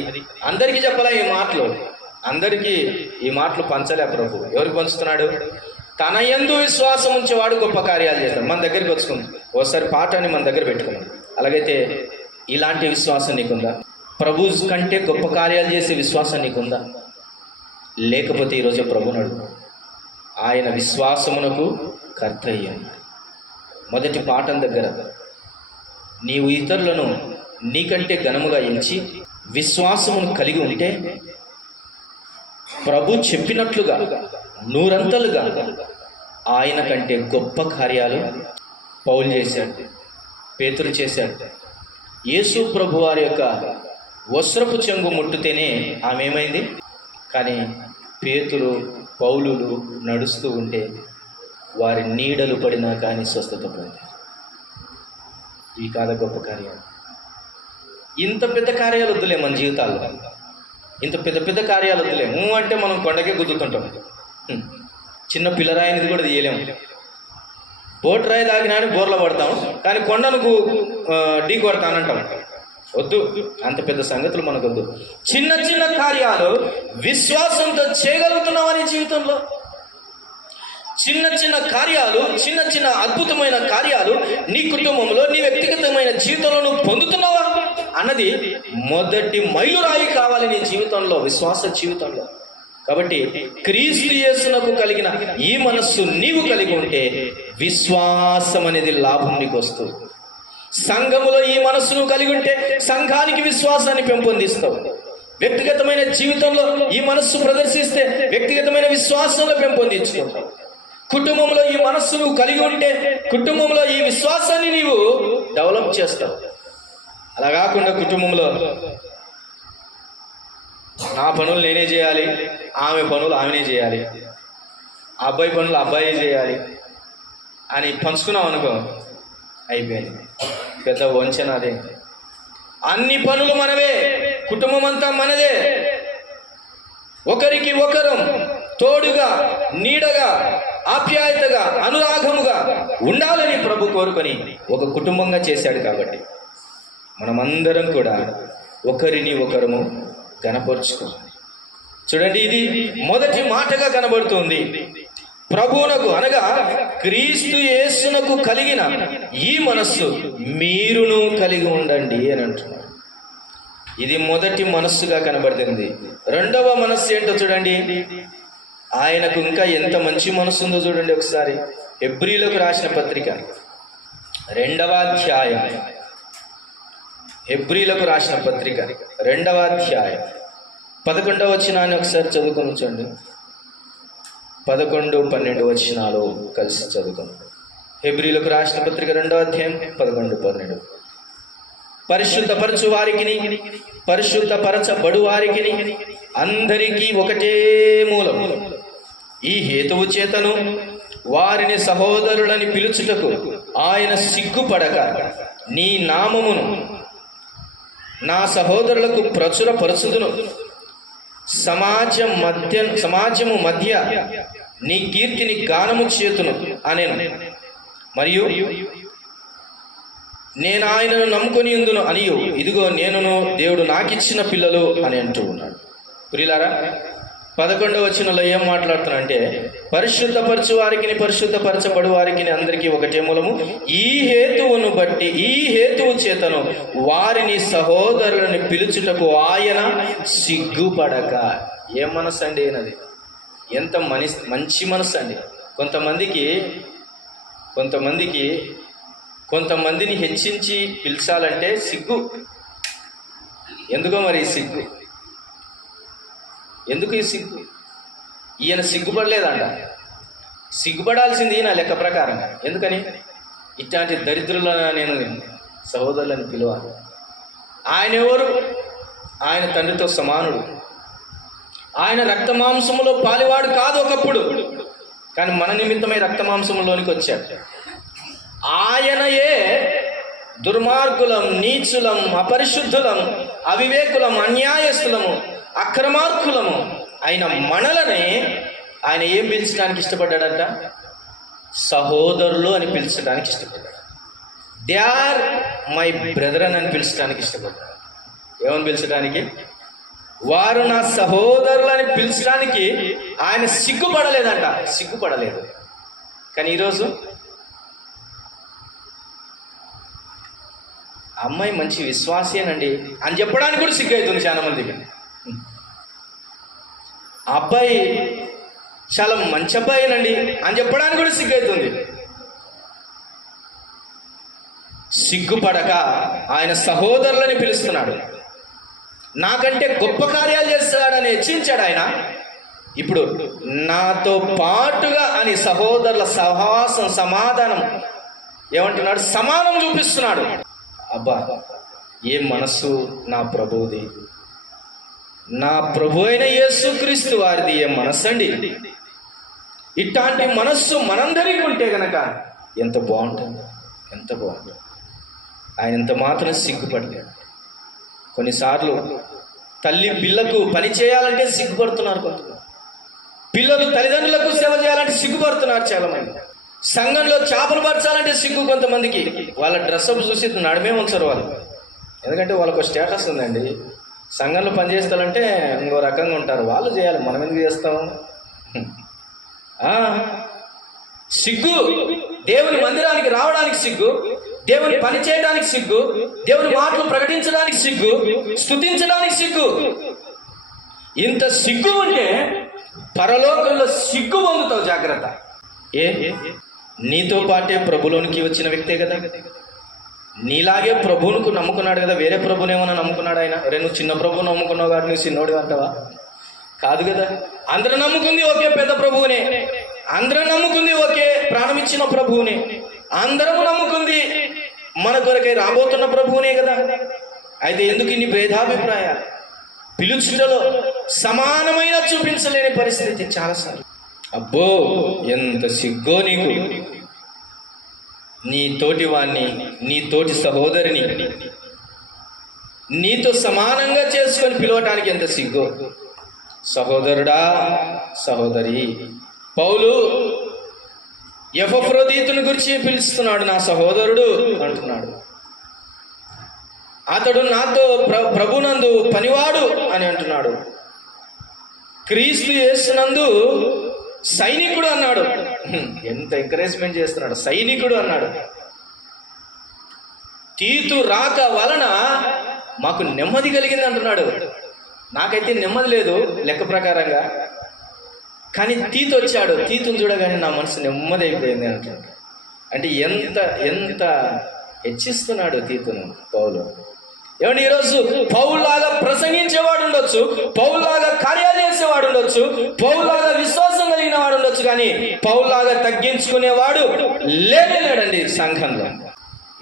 అందరికీ చెప్పలే ఈ మాటలు, అందరికీ ఈ మాటలు పంచలే ప్రభు. ఎవరికి పంచుతున్నాడు? తన యందు విశ్వాసం ఉంచేవాడు గొప్ప కార్యాలు చేస్తాడు. మన దగ్గరికి వచ్చుకుంది ఓసారి పాఠాన్ని మన దగ్గర పెట్టుకున్నాం. అలాగైతే ఇలాంటి విశ్వాసం నీకుందా? ప్రభు కంటే గొప్ప కార్యాలు చేసే విశ్వాసం నీకుందా? లేకపోతే ఈరోజు ప్రభునడు, ఆయన విశ్వాసమునకు కర్త అయ్యాడు. మొదటి పాఠం దగ్గర నీవు ఇతరులను నీకంటే ఘనముగా ఎంచి విశ్వాసమును కలిగి ఉంటే ప్రభు చెప్పినట్లుగా నూరంతలుగా ఆయన కంటే గొప్ప కార్యాలు పౌలు చేశాడు, పేతురు చేశాడు. యేసు ప్రభు వారి యొక్క వస్త్రపు చెంగు ముట్టితేనే ఆమె ఏమైంది? కానీ పేతురు పౌలులు నడుస్తూ ఉంటే వారి నీడలు పడినా కానీ స్వస్థత పొందారు. ఈ కాద గొప్ప కార్యాలు. ఇంత పెద్ద కార్యాలు వద్దులే మన జీవితాల్లో, ఇంత పెద్ద పెద్ద కార్యాలు వద్దులే. అంటే మనం కొండకే గుద్దుతుంటాం. చిన్న పిల్లరాయినిది కూడా తీయలేము. బోట్ రాయి తాగినాని బోర్ల పడతాం, కానీ కొండను ఢీ కొడతానంటాం. వద్దు, అంత పెద్ద సంగతులు మనకు వద్దు. చిన్న చిన్న కార్యాలు విశ్వాసంతో చేయగలుగుతున్నామని జీవితంలో చిన్న చిన్న కార్యాలు, చిన్న చిన్న అద్భుతమైన కార్యాలు నీ కుటుంబంలో, నీ వ్యక్తిగతమైన జీవితంలో నువ్వు పొందుతున్నావా అన్నది మొదటి మైలురాయి కావాలి నీ జీవితంలో, విశ్వాస జీవితంలో. కాబట్టి క్రీస్తు యేసునకు కలిగిన ఈ మనస్సు నీవు కలిగి ఉంటే విశ్వాసం అనేది లాభం నీకు వస్తుంది. సంఘములో ఈ మనస్సును కలిగి ఉంటే సంఘానికి విశ్వాసాన్ని పెంపొందిస్తావు. వ్యక్తిగతమైన జీవితంలో ఈ మనస్సు ప్రదర్శిస్తే వ్యక్తిగతమైన విశ్వాసంలో పెంపొందించుకుంటావు. కుటుంబంలో ఈ మనస్సును కలిగి ఉంటే కుటుంబంలో ఈ విశ్వాసాన్ని నీవు డెవలప్ చేస్తావు. అలా కాకుండా కుటుంబంలో నా పనులు నేనే చేయాలి, ఆమె పనులు ఆమెనే చేయాలి, అబ్బాయి పనులు అబ్బాయి చేయాలి అని పంచుకున్నాం అనుకో, అయిపోయింది. పెద్ద వంచన అదే. అన్ని పనులు మనవే, కుటుంబం అంతా మనదే. ఒకరికి ఒకరం తోడుగా, నీడగా, ఆప్యాయతగా, అనురాగముగా ఉండాలని ప్రభు కోరుకొని ఒక కుటుంబంగా చేశాడు. కాబట్టి మనమందరం కూడా ఒకరిని ఒకరము కనపరుచుకోవాలి. చూడండి, ఇది మొదటి మాటగా కనబడుతుంది. ప్రభువునకు అనగా క్రీస్తు యేసునకు కలిగిన ఈ మనస్సు మీరును కలిగి ఉండండి అని అంటున్నారు. ఇది మొదటి మనస్సుగా కనబడుతుంది. రెండవ మనస్సు ఏంటో చూడండి. ఆయనకు ఇంకా ఎంత మంచి మనస్సు ఉందో చూడండి ఒకసారి. హెబ్రీలకు రాసిన పత్రిక 2వ అధ్యాయం, హెబ్రీలకు రాసిన పత్రిక 2వ అధ్యాయం 11వ వచనాన్ని ఒకసారి చదువుకొని చూడండి. 11, 12 వచనాలు కలిసి చదువుతాం. హెబ్రీలకు రాసిన పత్రిక 2వ అధ్యాయం 11, 12. పరిశుద్ధపరచు వారికిని పరిశుద్ధపరచబడు వారికిని అందరికీ ఒకటే మూలం. ఈ హేతువు చేతను వారిని సహోదరులని పిలుచుటకు ఆయన సిగ్గుపడక నీ నామమును నా సహోదరులకు ప్రచురపరచుదును. సమాజము మధ్య నీ కీర్తిని గానము చేతును అనేను. మరియు నేను ఆయనను నమ్ముకొని ఉందును అనియు, ఇదిగో నేనును దేవుడు నాకిచ్చిన పిల్లలు అని అంటూ ఉన్నాడు. ప్రియులారా, 11వ వచనంలో ఏం మాట్లాడుతున్నా అంటే, పరిశుద్ధపరచు వారికి పరిశుద్ధపరచబడు వారికి అందరికీ ఒకటే మూలము. ఈ హేతువు చేతను వారిని సహోదరులని పిలుచుటకు ఆయన సిగ్గుపడక. ఏం మనసు అండి అది? ఎంత మంచి మనసు అండి. కొంతమందిని హెచ్చించి పిలిచాలంటే సిగ్గు. ఎందుకో మరి సిగ్గు, ఎందుకు ఈ సిగ్గు? ఈయన సిగ్గుపడలేదంట. సిగ్గుపడాల్సింది ఈయన లెక్క ప్రకారం. ఎందుకని? ఇట్లాంటి దరిద్రులను నేను సహోదరులను పిలవాలి. ఆయన ఎవరు? ఆయన తండ్రితో సమానుడు. ఆయన రక్త మాంసములో పాలివాడు కాదు ఒకప్పుడు, కానీ మన నిమిత్తమై రక్త మాంసములోనికి వచ్చాడు. ఆయనయే దుర్మార్గులం, నీచులం, అపరిశుద్ధులం, అవివేకులం, అన్యాయస్తులము, అక్రమార్కులము అయిన మనలనే ఆయన ఏం పిలిచడానికి ఇష్టపడ్డాడట? సహోదరులు అని పిలిచడానికి ఇష్టపడ్డాడు. దే ఆర్ మై బ్రదరన్ అని పిలిచడానికి ఇష్టపడతారు. ఏమని పిలిచడానికి? వారు నా సహోదరులు అని పిలిచడానికి ఆయన సిగ్గుపడలేదంట, సిగ్గుపడలేదు. కానీ ఈరోజు అమ్మాయి మంచి విశ్వాసేనండి అని చెప్పడానికి కూడా సిగ్గు అవుతుంది చాలా మందికి. అబ్బాయి చాలా మంచి అబ్బాయినండి అని చెప్పడానికి కూడా సిగ్గు అవుతుంది. సిగ్గుపడక ఆయన సహోదరులని పిలుస్తున్నాడు. నాకంటే గొప్ప కార్యాలు చేస్తాడని హెచ్చించాడు ఆయన. ఇప్పుడు నాతో పాటుగా అని సహోదరుల సహవాసం, సమాధానం ఏమంటున్నాడు? సమానం చూపిస్తున్నాడు. అబ్బా, ఏ మనస్సు నా ప్రభువుది, నా ప్రభు అయిన యేసుక్రీస్తు వారిది ఏ మనస్సు అండి. ఇట్లాంటి మనస్సు మనందరికీ ఉంటే గనక ఎంత బాగుంటుంది, ఎంత బాగుంటుంది. ఆయన ఇంత మాత్రం సిగ్గుపడలేదు. కొన్నిసార్లు తల్లి పిల్లకు పని చేయాలంటే సిగ్గుపడుతున్నారు కొంతమంది. పిల్లలు తల్లిదండ్రులకు సేవ చేయాలంటే సిగ్గుపడుతున్నారు చాలామంది. సంఘంలో చేపలు పరచాలంటే సిగ్గు కొంతమందికి. వాళ్ళ డ్రెస్అప్ చూసి నడమే ఉంచరు వాళ్ళు. ఎందుకంటే వాళ్ళకు స్టేటస్ ఉందండి. సంఘంలో పనిచేస్తారంటే ఇంకో రకంగా ఉంటారు. వాళ్ళు చేయాలి, మనం ఎందుకు చేస్తాం? సిగ్గు. దేవుని మందిరానికి రావడానికి సిగ్గు, దేవుని పని చేయడానికి సిగ్గు, దేవుని మాటలు ప్రకటించడానికి సిగ్గు, స్తుతించడానికి సిగ్గు. ఇంత సిగ్గు ఉంటే పరలోకంలో సిగ్గు పొందుతావు. జాగ్రత్త. నీతో పాటే ప్రభులోనికి వచ్చిన వ్యక్తే కదా. నీలాగే ప్రభువుకు నమ్ముకున్నాడు కదా. వేరే ప్రభునేమన్నా నమ్ముకున్నాడు ఆయన? నువ్వు చిన్న ప్రభువు నమ్ముకున్నావు కాబట్టి నువ్వు చిన్నోడు అంటావా? కాదు కదా. అందరూ నమ్ముకుంది ఒకే పెద్ద ప్రభువునే. అందరూ నమ్ముకుంది ఒకే ప్రాణమిచ్చిన ప్రభువునే. అందరము నమ్ముకుంది మన కొరకై రాబోతున్న ప్రభువునే కదా. అయితే ఎందుకు ఇన్ని భేదాభిప్రాయాలు? పిలుచుటలో సమానమైన చూపించలేని పరిస్థితి చాలాసార్లు. అబ్బో, ఎంత సిగ్గో నీకు. నీ తోటి వాణ్ణి, నీ తోటి సహోదరిని నీతో సమానంగా చేసుకొని పిలవటానికి ఎంత సిగ్గో. సహోదరుడా, సహోదరి. పౌలు ఎపఫ్రోదీతుని గురించి పిలుస్తున్నాడు, నా సహోదరుడు అంటున్నాడు. అతడు నాతో ప్రభునందు పనివాడు అని అంటున్నాడు. క్రీస్తు యేసునందు సైనికుడు అన్నాడు. ఎంత ఎంకరేజ్మెంట్ చేస్తున్నాడు. సైనికుడు అన్నాడు. తీతు రాక వలన మాకు నెమ్మది కలిగింది అంటున్నాడు. నాకైతే నెమ్మది లేదు లెక్క ప్రకారంగా, కానీ తీతు వచ్చాడు. తీతుని చూడగానే నా మనసు నెమ్మది అయిపోయింది అంటున్నాడు. అంటే ఎంత ఎంత హెచ్చిస్తున్నాడు తీతును పౌలు. ఏమంటే ఈరోజు పౌల్లాగా ప్రసంగించేవాడు ఉండొచ్చు, పౌల్లాగా కార్యాలు చేసేవాడు ఉండొచ్చు, పౌల్లాగా విశ్వాసం కలిగిన వాడు ఉండొచ్చు, కానీ పౌల్లాగా తగ్గించుకునేవాడు లేడండి సంఘంలో.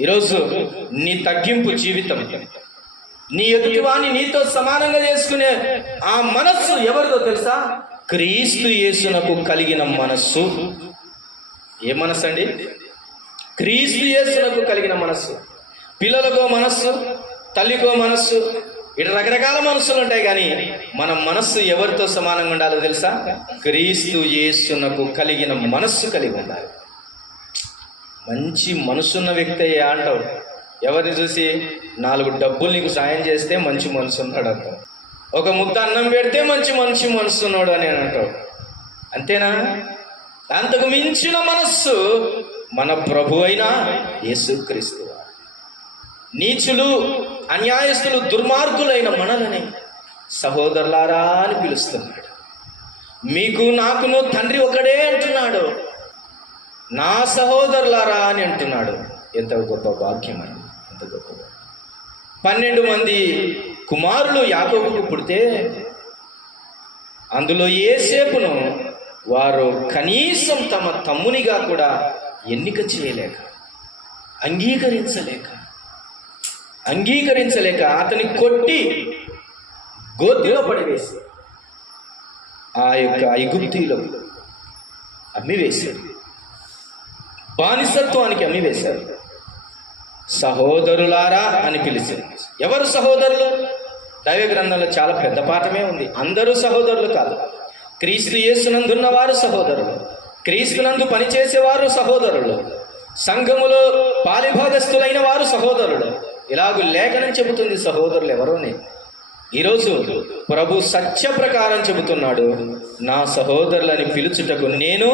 ఈరోజు నీ తగ్గింపు జీవితం, నీ ఎదుటివాణ్ణి నీతో సమానంగా చేసుకునే ఆ మనస్సు ఎవరిదో తెలుసా? క్రీస్తు యేసునకు కలిగిన మనస్సు. ఏ మనస్సు అండి? క్రీస్తు యేసునకు కలిగిన మనస్సు. పిల్లలకో మనస్సు, తల్లికో మనస్సు, ఇటు రకరకాల మనస్సులు ఉంటాయి, కానీ మన మనస్సు ఎవరితో సమానంగా ఉండాలో తెలుసా? క్రీస్తు యేసునకు కలిగిన మనస్సు కలిగి ఉండాలి. మంచి మనసున్న వ్యక్తి అయ్యా అంటావు. ఎవరిని చూసి? 4 డబ్బులు నీకు సాయం చేస్తే మంచి మనసు ఉన్నాడు అంటావు. ఒక ముద్ద అన్నం పెడితే మంచి మనసు ఉన్నాడు అని అంటావు. అంతేనా? అంతకు మించిన మనస్సు మన ప్రభు అయిన యేసుక్రీస్తు. నీచులు, అన్యాయస్తులు, దుర్మార్గులైన మనలని సహోదరులారా అని పిలుస్తున్నాడు. మీకు నాకును తండ్రి ఒకడే అంటున్నాడు. నా సహోదరులారా అని అంటున్నాడు. ఎంత గొప్ప భాగ్యం అని, ఎంత గొప్ప. 12 మంది కుమారులు యాకోబుకు పుడితే అందులో యేసేపును వారు కనీసం తమ తమ్మునిగా కూడా ఎన్నిక చేయలేక, అంగీకరించలేక అతని కొట్టి గోతిలో పడివేసి ఆ యొక్క ఐగుప్తీలో అమ్మివేశారు, బానిసత్వానికి అమ్మివేశారు. సహోదరులారా అని పిలిచారు. ఎవరు సహోదరులు? దైవ గ్రంథంలో చాలా పెద్ద పాఠమే ఉంది. అందరూ సహోదరులు కాదు. క్రీస్తు యేసునందున్న వారు సహోదరులు, క్రీస్తునందు పనిచేసేవారు సహోదరులు, సంఘములో పాలిభాగస్తులైన వారు సహోదరులు. ఇలాగూ లేఖనం చెబుతుంది సహోదరులు ఎవరోని. ఈరోజు ప్రభు సత్య ప్రకారం చెబుతున్నాడు, నా సహోదరులని పిలుచుటకు నేను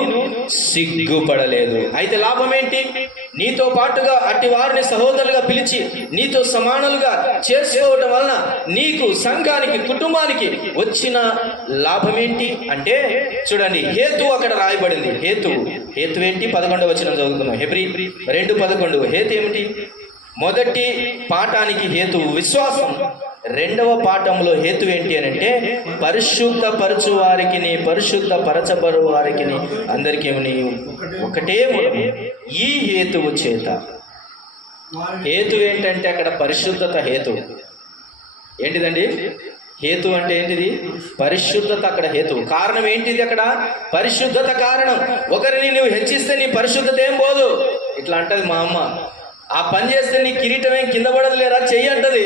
సిగ్గుపడలేదు. అయితే లాభం ఏంటి? నీతో పాటుగా అట్టి వారిని సహోదరులుగా పిలిచి నీతో సమానులుగా చేసుకోవటం వలన నీకు, సంఘానికి, కుటుంబానికి వచ్చిన లాభం ఏంటి అంటే, చూడండి, హేతు అక్కడ రాయబడింది. హేతు ఏంటి? 11వ వచనం చదువుకున్నాం, హెబ్రీ 2:11. హేతు ఏమిటి? మొదటి పాఠానికి హేతు విశ్వాసం. రెండవ పాఠంలో హేతు ఏంటి అని అంటే, పరిశుద్ధపరచు వారికి, పరిశుద్ధ పరచబరు వారికి అందరికీ ఒకటే మూలం. ఈ హేతువు చేత, హేతు ఏంటంటే అక్కడ పరిశుద్ధత హేతు. ఏంటిదండి హేతు అంటే? ఏంటిది? పరిశుద్ధత అక్కడ హేతు. కారణం ఏంటిది? అక్కడ పరిశుద్ధత కారణం. ఒకరిని నువ్వు హెచ్చిస్తే నీ పరిశుద్ధత ఏం పోదు. ఇట్లా అంటది మా అమ్మ, ఆ పని చేస్తే నీ కిరీటం ఏం కింద పడదులేరా, చెయ్యి అంటది.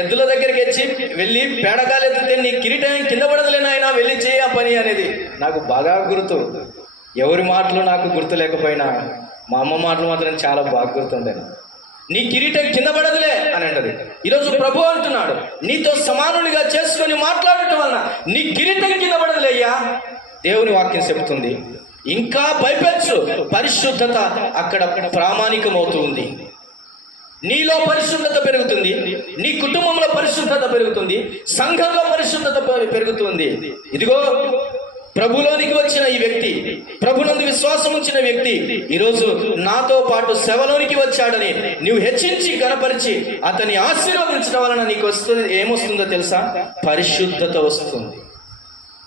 ఎద్దుల దగ్గరికి వచ్చి వెళ్ళి పేడకాలు ఎత్తితే నీ కిరీటం కింద పడదులేనాయన, వెళ్ళి చేయి ఆ పని అనేది నాకు బాగా గుర్తు. ఎవరి మాటలు నాకు గుర్తు లేకపోయినా మా అమ్మ మాటలు మాత్రం చాలా బాగా గుర్తుండే. నీ కిరీటం కింద పడదులే అని అంటది. ఈరోజు ప్రభు అంటున్నాడు, నీతో సమానునిగా చేసుకొని మాట్లాడటం వలన నీ కిరీటం కింద పడదులేయ్యా. దేవుని వాక్యం చెబుతుంది. ఇంకా పైపెచ్చు పరిశుద్ధత అక్కడ ప్రామాణికమవుతుంది. నీలో పరిశుద్ధత పెరుగుతుంది, నీ కుటుంబంలో పరిశుద్ధత పెరుగుతుంది, సంఘంలో పరిశుద్ధత పెరుగుతుంది. ఇదిగో ప్రభులోనికి వచ్చిన ఈ వ్యక్తి, ప్రభునందు విశ్వాసం ఉంచిన వ్యక్తి ఈరోజు నాతో పాటు సేవలోనికి వచ్చాడని నువ్వు హెచ్చించి గణపరిచి అతన్ని ఆశీర్వదించడం వలన నీకు వస్తుంది. ఏమొస్తుందో తెలుసా? పరిశుద్ధత వస్తుంది.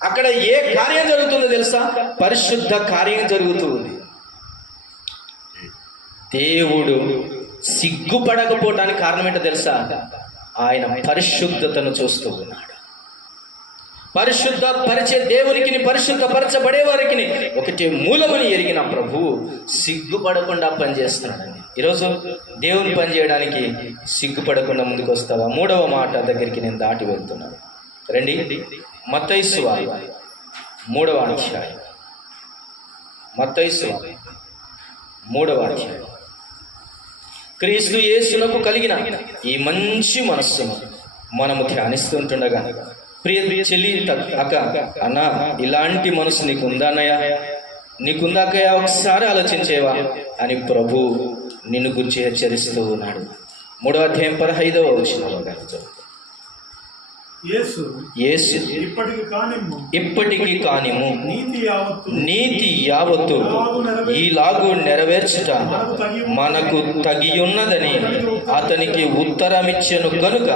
అక్కడ ఏ కార్యం జరుగుతుందో తెలుసా? పరిశుద్ధ కార్యం జరుగుతుంది. దేవుడు సిగ్గుపడకపోవటానికి కారణం ఏంటో తెలుసా? ఆయన పరిశుద్ధతను చూస్తూ ఉన్నాడు. పరిశుద్ధ పరిచే దేవునికి, పరిశుద్ధ పరచబడే వారికి ఒకటి మూలమని ఎరిగిన ప్రభువు సిగ్గుపడకుండా పనిచేస్తున్నాడండి. ఈరోజు దేవుని పని చేయడానికి సిగ్గుపడకుండా ముందుకు వస్తావా? 3వ మాట దగ్గరికి నేను దాటి వెళ్తున్నాను. రండి, మత్తయి సువార్త 3వ అధ్యాయం. మత్తయి సువార్త 3వ అధ్యాయం. క్రీస్తు యేసునకు కలిగిన ఈ మంచి మనస్సును మనము ధ్యానిస్తుంటుండగా, ప్రియ చెల్లి అక్క, అన్న, ఇలాంటి మనసు నీకుందా అన్నయ్య? నీకుందాకయ్యా? ఒకసారి ఆలోచించేవా అని ప్రభు నిన్ను గురించి హెచ్చరిస్తూ ఉన్నాడు. 3వ అధ్యాయం 15వ వచనంలో యేసు ఇప్పటికి కానిము నీతి యావత్తు ఈలాగు నెరవేర్చుట మనకు తగియున్నదని అతనికి ఉత్తరమిచ్చెను కనుక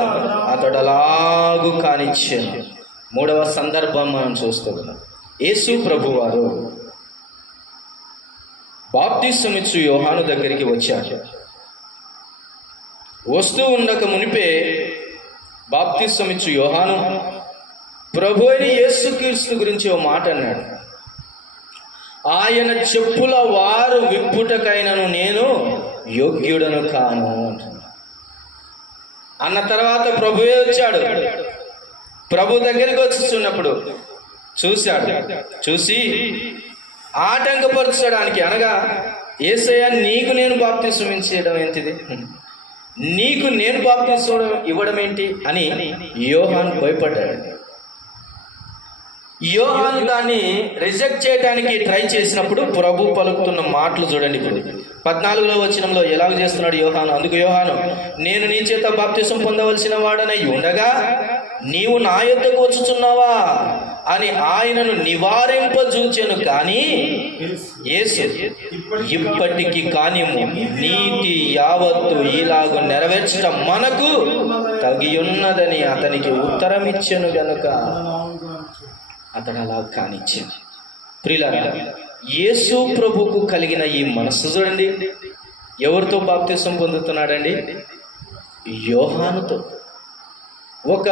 అతడు అలాగు కానిచ్చెను. 3వ సందర్భం మనం చూస్తున్నాం. యేసు ప్రభువారు బాప్తిసమిచ్చు యోహాను దగ్గరికి వచ్చాడు. వస్తూ ఉండక మునిపే బాప్తిసమిచ్చు యోహాను ప్రభు అయిన యేసుక్రీస్తు గురించి ఓ మాట అన్నాడు. ఆయన చెప్పుల వారు విప్పుటకైనను నేను యోగ్యుడను కాను అన్న తర్వాత ప్రభువే వచ్చాడు. ప్రభు దగ్గరికి వచ్చుచున్నప్పుడు చూశాడు. చూసి ఆటంకపరచడానికి, అనగా యేసయ్య నీకు నేను బాప్తిసం ఇచ్చేయడం ఏంటిది, నీకు నేను బాప్తిసం ఇవ్వడం ఏంటి అని యోహాను భయపడ్డాడు. యోహాను దాన్ని రిజెక్ట్ చేయడానికి ట్రై చేసినప్పుడు ప్రభు పలుకుతున్న మాటలు చూడండి. ఇప్పుడు 14వ వచనంలో ఎలాగ చేస్తున్నాడు యోహాను. అందుకు యోహాను, నేను నీ చేత బాప్తిసం పొందవలసిన వాడనై ఉండగా నీవు నా యొద్దకు వచ్చుచున్నావా అని ఆయనను నివారింపజూచెను. కానీ యేసు ఇప్పటికి కానిము నీతి యావత్తు ఇలాగ నెరవేర్చడం మనకు తగియున్నదని అతనికి ఉత్తరం ఇచ్చెను గనుక అతడు అలా కానిచ్చాను. ప్రియులారా, యేసు ప్రభుకు కలిగిన ఈ మనస్సు చూడండి. ఎవరితో బాప్తిసం పొందుతున్నాడండి? యోహానుతో, ఒక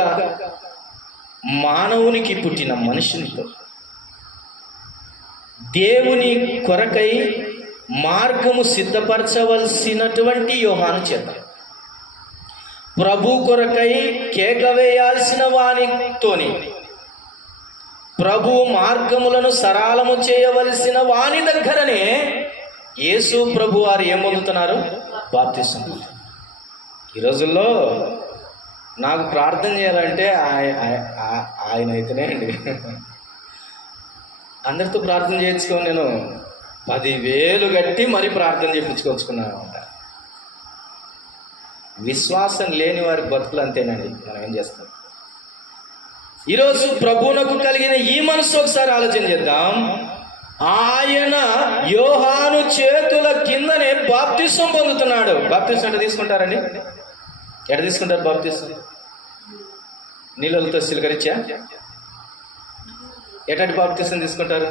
మానవునికి పుట్టిన మనుషునితో. దేవుని కొరకై మార్గము సిద్ధపరచవలసినటువంటి యోహాను చేత, ప్రభు కొరకై కేక వేయాల్సిన వానితోని, ప్రభు మార్గములను సరళము చేయవలసిన వాని దగ్గరనే యేసు ప్రభు వారు ఏం పొందుతున్నారు? బాప్తిసం. ఈ రోజుల్లో నాకు ప్రార్థన చేయాలంటే ఆయన అయితేనే అండి. అందరితో ప్రార్థన చేయించుకొని నేను 10,000 కట్టి మరీ ప్రార్థన చేయించుకొచ్చుకున్నాను అనమాట. విశ్వాసం లేని వారి బతుకులు అంతేనండి. మనం ఏం చేస్తాం? ఈరోజు ప్రభువునకు కలిగిన ఈ మనసు ఒకసారి ఆలోచన చేద్దాం. ఆయన యోహాను చేతుల కిందనే బాప్తిసం పొందుతున్నాడు. బాప్తిసం ఎట్లా తీసుకుంటారండి? ఎట్లా తీసుకుంటారు బాప్తిసం? నీళ్ళతో సిలకరించా? ఎట్లాంటి బాప్తిసం తీసుకుంటారు?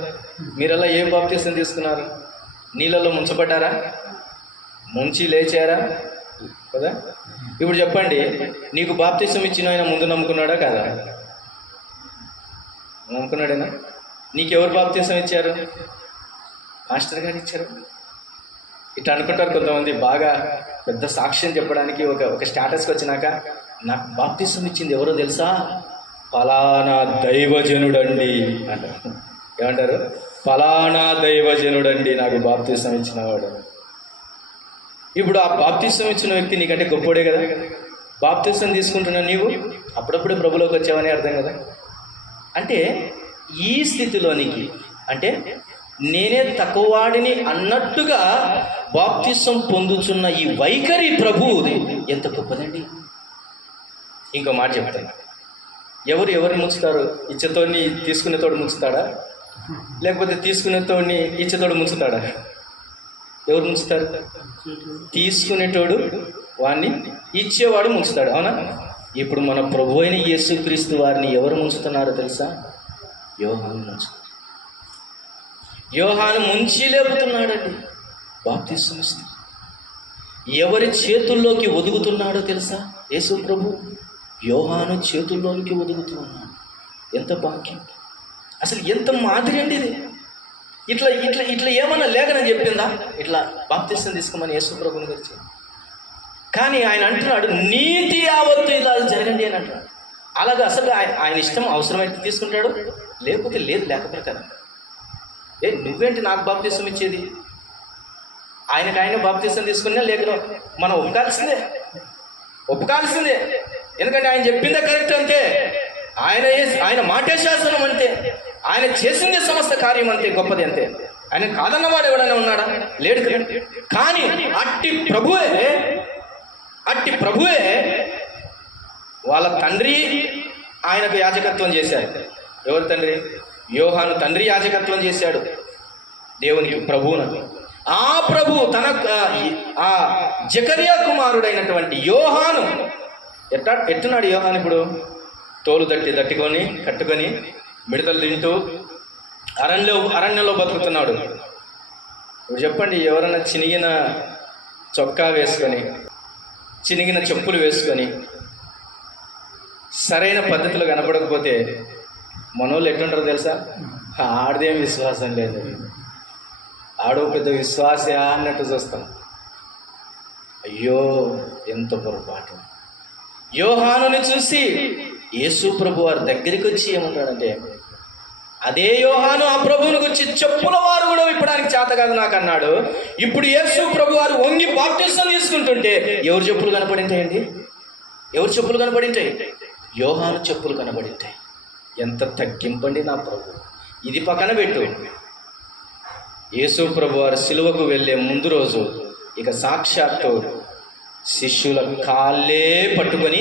మీరలా ఏ బాప్తిసం తీసుకున్నారు? నీళ్ళలో ముంచబడ్డారా? ముంచి లేచారా కదా? ఇప్పుడు చెప్పండి, నీకు బాప్తిసం ఇచ్చిన ఆయన ముందు నమ్ముకున్నాడా కదా? నమ్ముకున్నాడేనా? నీకెవరు బాప్తిసం ఇచ్చారు? మాస్టర్ గారు ఇచ్చారు. ఇట్లా అనుకుంటారు కొంతమంది. బాగా పెద్ద సాక్ష్యం చెప్పడానికి ఒక స్టేటస్కి వచ్చినాక, నాకు బాప్తిసం ఇచ్చింది ఎవరో తెలుసా? ఫలానా దైవజనుడండి అంటారు. ఏమంటారు? ఫలానా దైవజనుడండి నాకు బాప్తిసం ఇచ్చినవాడు. ఇప్పుడు ఆ బాప్తిసం ఇచ్చిన వ్యక్తి నీకంటే గొప్పోడే కదా. బాప్తిసం తీసుకుంటున్నా నీవు అప్పుడప్పుడు ప్రభులోకి వచ్చావని అర్థం కదా. అంటే ఈ స్థితిలోనికి, అంటే నేనే తక్కువవాడిని అన్నట్టుగా బాప్తిసం పొందుతున్న ఈ వైఖరి ప్రభువుది ఎంత గొప్పదండి. ఇంకో మాట చెప్తాను. ఎవరిని ముంచుతారు? ఇచ్చతోడిని తీసుకునేతోడు ముంచుతాడా? లేకపోతే తీసుకునేతోడిని ఇచ్చతోడు ముంచుతాడా? ఎవరు ముంచుతారు? తీసుకునేటోడు వాడిని, ఇచ్చేవాడు ముంచుతాడు. అవునా? ఇప్పుడు మన ప్రభు అయిన యేసుక్రీస్తు వారిని ఎవరు ముంచుతున్నారో తెలుసా? యోహాను ముంచుతాడు. యోహాను ముంచి లేపుతున్నాడండి బాప్తిసం ఇస్తూ. ఎవరి చేతుల్లోకి ఒదుగుతున్నాడో తెలుసా? యేసు ప్రభు యోహాను చేతుల్లోనికి ఒదుగుతూ ఉన్నాడు. ఎంత భాగ్యం! అసలు ఎంత మాదిరి అండి ఇది. ఇట్లా ఇట్లా ఇట్లా ఏమన్నా లేఖనం చెప్పిందా ఇట్లా బాప్తిసం తీసుకోమని యేసు ప్రభుని గురించి? కానీ ఆయన అంటున్నాడు, నీతి యావత్తు ఇలా జరగండి అని అంటున్నాడు. అలాగే అసలు ఆయన ఇష్టం అవసరమైతే తీసుకుంటాడు, లేకపోతే లేదు. లేక ప్రకారం నువ్వేంటి నాకు బాప్తిసం ఇచ్చేది? ఆయన బాప్తిసం తీసుకున్నా లేక మనం ఒప్పుకాల్సిందే. ఎందుకంటే ఆయన చెప్పిందే కరెక్ట్ అంతే. ఆయన మాటే శాసనం అంతే. ఆయన చేసిందే సమస్త కార్యం అంతే, గొప్పది అంతే. ఆయన కాదన్నవాడు ఎవడైనా ఉన్నాడా? లేడు కదా. కానీ అట్టి ప్రభువే వాళ్ళ తండ్రి ఆయనకు యాజకత్వం చేశాడు. ఎవరు తండ్రి? యోహాను తండ్రి యాజకత్వం చేశాడు దేవునికి, ప్రభువునకు. ఆ ప్రభు తన ఆ జకరియా కుమారుడైనటువంటి యోహాను ఎట్టున్నాడు? యోహాను ఇప్పుడు తోలు కట్టుకొని మిడతలు తింటూ అరణ్యంలో బతుకుతున్నాడు. ఇప్పుడు చెప్పండి, ఎవరన్నా చినిగిన చొక్కా వేసుకొని, చినిగిన చెప్పులు వేసుకొని సరైన పద్ధతిలో కనపడకపోతే మనోళ్ళు ఎట్లుంటారో తెలుసా? ఆడదేం విశ్వాసం లేదు, ఆడో పెద్ద విశ్వాసే అన్నట్టు చూస్తాం. అయ్యో ఎంత పొరపాటు! యోహానుని చూసి యేసు ప్రభు వారి దగ్గరికి వచ్చి ఏమంటాడంటే, అదే యోహాను ఆ ప్రభువుని గురించి చెప్పుల వారు కూడా విప్పడానికి చేత కాదు నాకు అన్నాడు. ఇప్పుడు యేసు ప్రభు వారు వంగి బాప్తిసం తీసుకుంటుంటే ఎవరు చెప్పులు కనపడింటాయండి? ఎవరు చెప్పులు కనపడింటాయి? యోహాను చెప్పులు కనపడింటాయి. ఎంత తగ్గింపండి నా ప్రభు! ఇది పక్కన పెట్టు. యేసు ప్రభు వారు సిలువకు వెళ్ళే ముందు రోజు ఇక సాక్షాత్తు శిష్యుల కాళ్ళే పట్టుకొని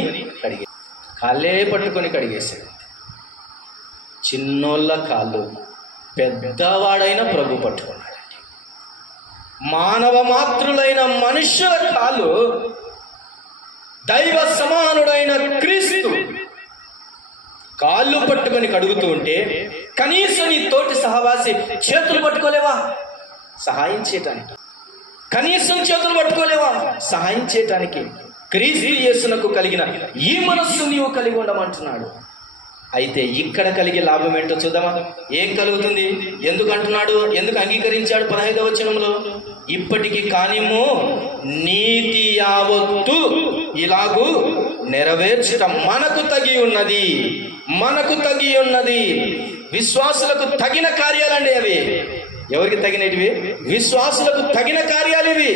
కడిగేశాడు. చిన్నోళ్ళ కాళ్ళు పెద్దవాడైన ప్రభు పట్టుకున్నాడండి. మానవ మాతృలైన మనుష్యుల కాళ్ళు దైవ సమానుడైన క్రీస్తు కాళ్ళు పట్టుకొని కడుగుతూ ఉంటే కనీసం నీ తోటి సహవాసి చేతులు పట్టుకోలేవా సహాయం చేయటానికి? కనీసం చేతులు పట్టుకోలేవా సహాయం చేయటానికి? క్రీస్తు యేసునకు కలిగిన ఈ మనస్సు నీవు కలిగి ఉండమంటున్నాడు. అయితే ఇక్కడ కలిగే లాభం ఏంటో చూద్దామా? ఏం కలుగుతుంది? ఎందుకు అంటున్నాడు? ఎందుకు అంగీకరించాడు? 15వ వచనంలో, ఇప్పటికి కానిమో నీతి యావత్తు ఇలాగూ నెరవేర్చుట మనకు తగి ఉన్నది. విశ్వాసులకు తగిన కార్యాలండి అవి. ఎవరికి తగినటివి? విశ్వాసులకు తగిన కార్యాలు ఇవి.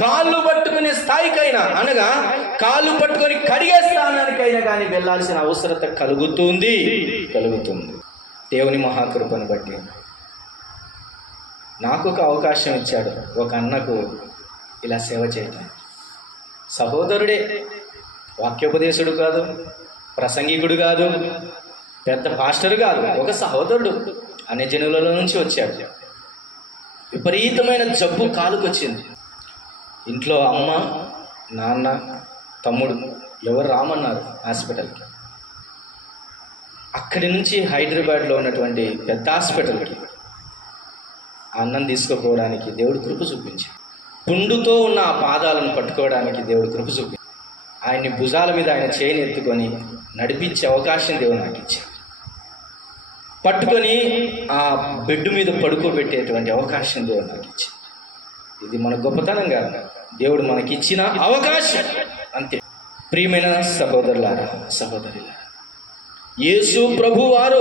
కాళ్ళు పట్టుకునే స్థాయికైనా, అనగా కాళ్ళు పట్టుకొని కడిగే స్థానానికైనా కానీ వెళ్ళాల్సిన అవసరత కలుగుతుంది. దేవుని మహాకృపను బట్టి నాకు ఒక అవకాశం ఇచ్చాడు, ఒక అన్నకు ఇలా సేవ చేయటం. సహోదరుడే, వాక్యోపదేశుడు కాదు, ప్రసంగికుడు కాదు, పెద్ద పాస్టర్ కాదు, ఒక సహోదరుడు అన్ని జనులలో నుంచి వచ్చాడు. విపరీతమైన జబ్బు కాలుకొచ్చింది. ఇంట్లో అమ్మ, నాన్న, తమ్ముడు ఎవరు రామన్నారు హాస్పిటల్కి. అక్కడి నుంచి హైదరాబాద్లో ఉన్నటువంటి పెద్ద హాస్పిటల్కి ఆ అన్నం తీసుకుపోవడానికి దేవుడు కృప చూపించాడు. పుండుతో ఉన్న ఆ పాదాలను పట్టుకోవడానికి దేవుడు కృప చూపించాడు. ఆయన్ని భుజాల మీద ఆయన చేయిని ఎత్తుకొని నడిపించే అవకాశం దేవుడు నాకు ఇచ్చాడు. పట్టుకొని ఆ బెడ్ మీద పడుకోబెట్టేటువంటి అవకాశం దేవుడు నాకు ఇచ్చాడు. ఇది మన గొప్పతనం కాదు, దేవుడు మనకిచ్చిన అవకాశం అంతే. ప్రియమైన సహోదరులారా, సహోదరులారా, యేసు ప్రభు వారు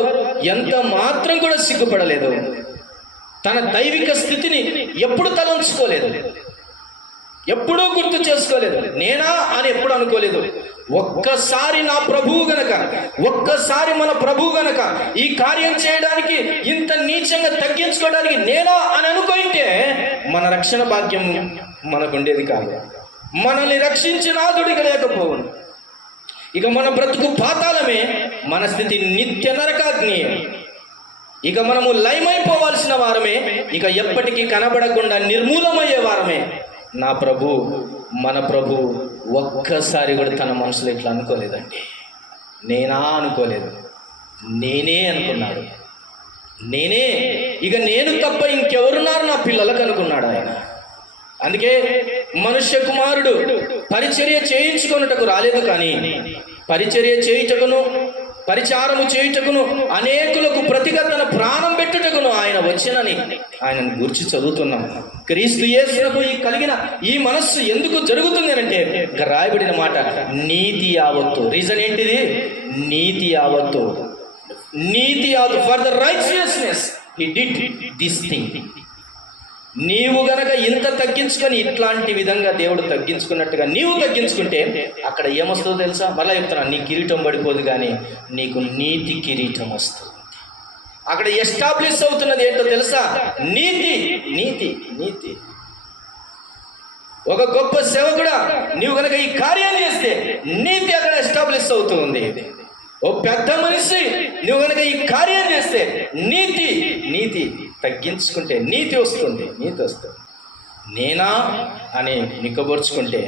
ఎంత మాత్రం కూడా సిగ్గుపడలేదు. తన దైవిక స్థితిని ఎప్పుడు తలంచుకోలేదు, ఎప్పుడూ గుర్తు చేసుకోలేదు. నేనా అని ఎప్పుడు అనుకోలేదు. ఒక్కసారి నా ప్రభువు గనక, ఒక్కసారి మన ప్రభువు గనక ఈ కార్యం చేయడానికి, ఇంత నీచంగా తగ్గించుకోవడానికి నేనా అని అనుకుంటే మన రక్షణ భాగ్యం మనకుండేది కాదు. మనల్ని రక్షించిన నాథుడిగా లేకపోవును. ఇక మన బ్రతుకు పాతాళమే, మన స్థితి నిత్య నరకాగ్ని. ఇక మనము లయమైపోవాల్సిన వారమే, ఇక ఎప్పటికీ కనబడకుండా నిర్మూలమయ్యే వారమే. నా ప్రభు, మన ప్రభు ఒక్కసారి కూడా తన మనసులో ఇట్లా అనుకోలేదండి. నేనా అనుకోలేదు, నేనే అనుకున్నాడు. నేనే, ఇక నేను తప్ప ఇంకెవరున్నారు నా పిల్లలకు అనుకున్నాడు ఆయన. అందుకే మనుష్య కుమారుడు పరిచర్య చేయించుకొనుటకు రాలేదు, కానీ పరిచర్య చేయుటకును, పరిచారము చేయుటకును, అనేకులకు ప్రతిగా తన ప్రాణం పెట్టుటకును ఆయన వచ్చెనని ఆయనను గురించి చదువుతున్నాం. క్రీస్తు యేసునకు ఈ కలిగిన ఈ మనస్సు ఎందుకు జరుగుతుంది అంటే రాయబడిన మాట, నీతి యావత్తు. రీజన్ ఏంటిది? నీతి యావత్తు, నీతి యావత్తు. For the righteousness he did this thing. నీవు గనక ఇంత తగ్గించుకొని ఇట్లాంటి విధంగా దేవుడు తగ్గించుకున్నట్టుగా నీవు తగ్గించుకుంటే అక్కడ ఏమొస్తుందో తెలుసా? మళ్ళీ చెప్తున్నా, నీ కిరీటం పడిపోదు, కానీ నీకు నీతి కిరీటం వస్తుంది. అక్కడ ఎస్టాబ్లిష్ అవుతున్నది ఏంటో తెలుసా? నీతి, నీతి, నీతి. ఒక గొప్ప సేవకుడా నీవు గనక ఈ కార్యం చేస్తే నీతి అక్కడ ఎస్టాబ్లిష్ అవుతుంది. ఓ పెద్ద మనిషి నువ్వు కనుక ఈ కార్యం చేస్తే నీతి, నీతి తగ్గించుకుంటే నీతి వస్తుంది, నీతి వస్తుంది. నేనా అని నిక్కబొరుచుకుంటే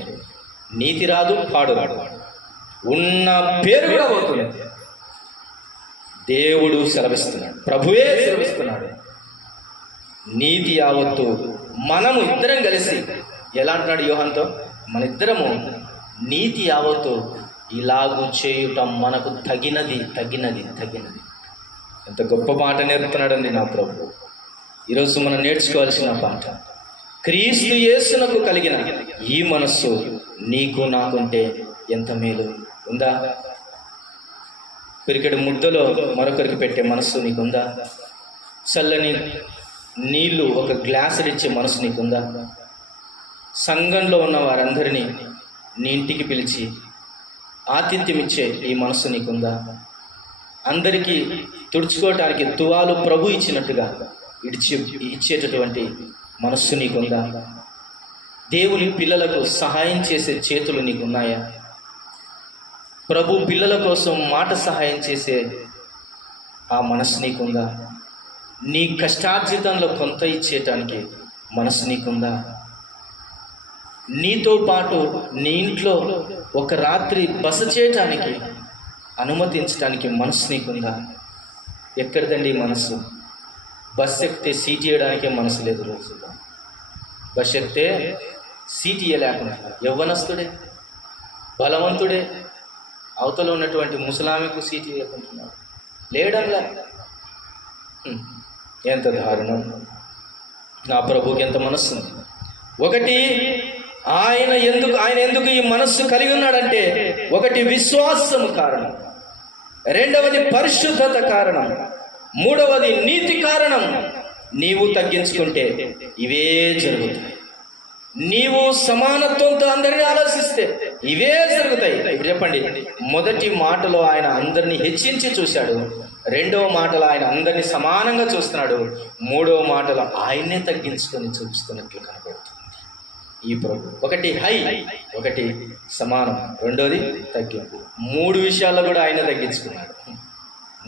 నీతి రాదు, పాడు రాదు, ఉన్న పేరు కూడా పోతుంది. దేవుడు సెలవిస్తున్నాడు, ప్రభువే సెలవిస్తున్నాడు. నీతి యావత్తు మనము ఇద్దరం కలిసి, ఎలా అంటున్నాడు యోహానుతో, మన ఇద్దరము నీతి యావత్తు ఇలాగూ చేయుటం మనకు తగినది, తగినది, తగినది. ఎంత గొప్ప మాట నేర్పుతున్నాడండి నా ప్రభు. ఈరోజు మనం నేర్చుకోవాల్సిన పాట, క్రీస్తు యేసునకు కలిగిన ఈ మనస్సు నీకు నాకుంటే ఎంత మేలు. ఉందా? పిరికెడు ముద్దలో మరొకరికి పెట్టే మనస్సు నీకుందా? చల్లని నీళ్లు ఒక గ్లాసులు ఇచ్చే మనసు నీకుందా? సంఘంలో ఉన్న వారందరినీ నీ ఇంటికి పిలిచి ఆతిథ్యం ఇచ్చే ఈ మనస్సు నీకుందా? అందరికీ తుడుచుకోవటానికి తువాలు ప్రభు ఇచ్చినట్టుగా ఇచ్చేటటువంటి మనస్సు నీకుందా? దేవుని పిల్లలకు సహాయం చేసే చేతులు నీకున్నాయా? ప్రభు పిల్లల కోసం మాట సహాయం చేసే ఆ మనస్సు నీకుందా? నీ కష్టార్జితంలో కొంత ఇచ్చేయటానికి మనస్సు నీకుందా? నీతో పాటు నీ ఇంట్లో ఒక రాత్రి బస చేయటానికి అనుమతించడానికి మనసు నీకుందా? ఎక్కడిదండి మనసు? బస్సు ఎక్కితే సీట్ ఇవ్వడానికే మనసు లేదు రోజుల్లో. బస్సు ఎక్కితే సీట్ ఇవ్వలేకుండా యవ్వనస్తుడే, బలవంతుడే అవతల ఉన్నటువంటి ముసలామెకు సీట్ ఇవ్వకుంటున్నాడు, లేడల్లా. ఎంత దారుణం! నా ప్రభువుకి ఎంత మనస్సు ఉంది. ఒకటి, ఆయన ఎందుకు ఈ మనస్సు కలిగి ఉన్నాడంటే, ఒకటి విశ్వాసము కారణం, రెండవది పరిశుద్ధత కారణం, మూడవది నీతి కారణం. నీవు తగ్గించుకుంటే ఇవే జరుగుతాయి. నీవు సమానత్వంతో అందరినీ ఆలోచిస్తే ఇవే జరుగుతాయి. ఇప్పుడు చెప్పండి, మొదటి మాటలో ఆయన అందరినీ హెచ్చించి చూశాడు, రెండవ మాటలో ఆయన అందరినీ సమానంగా చూస్తున్నాడు, మూడవ మాటలో ఆయన్నే తగ్గించుకొని చూపిస్తున్నట్లు కనబడుతుంది ఈ ప్రభు. ఒకటి హై, ఒకటి సమానం, రెండోది తగ్గింపు. మూడు విషయాల్లో కూడా ఆయన తగ్గించుకున్నాడు.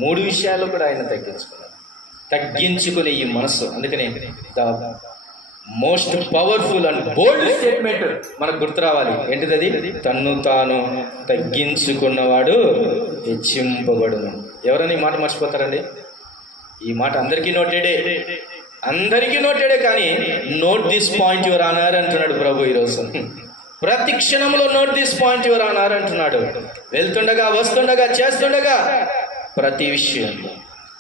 మూడు విషయాల్లో కూడా ఆయన తగ్గించుకున్నాడు. తగ్గించుకునే ఈ మనస్సు, అందుకనే most powerful and bold statement మనకు గుర్తు రావాలి. ఏంటిది అది? తన్ను తాను తగ్గించుకున్నవాడు హెచ్చింపబడును. ఎవరైనా ఈ మాట మర్చిపోతారండి? ఈ మాట అందరికీ నోటెడే, అందరికీ నోటెడే. కానీ note this point your honour అంటున్నాడు ప్రభు ఈరోజు. ప్రతి క్షణంలో note this point your honour అంటున్నాడు. వెళ్తుండగా, వస్తుండగా, చేస్తుండగా ప్రతి విషయంలో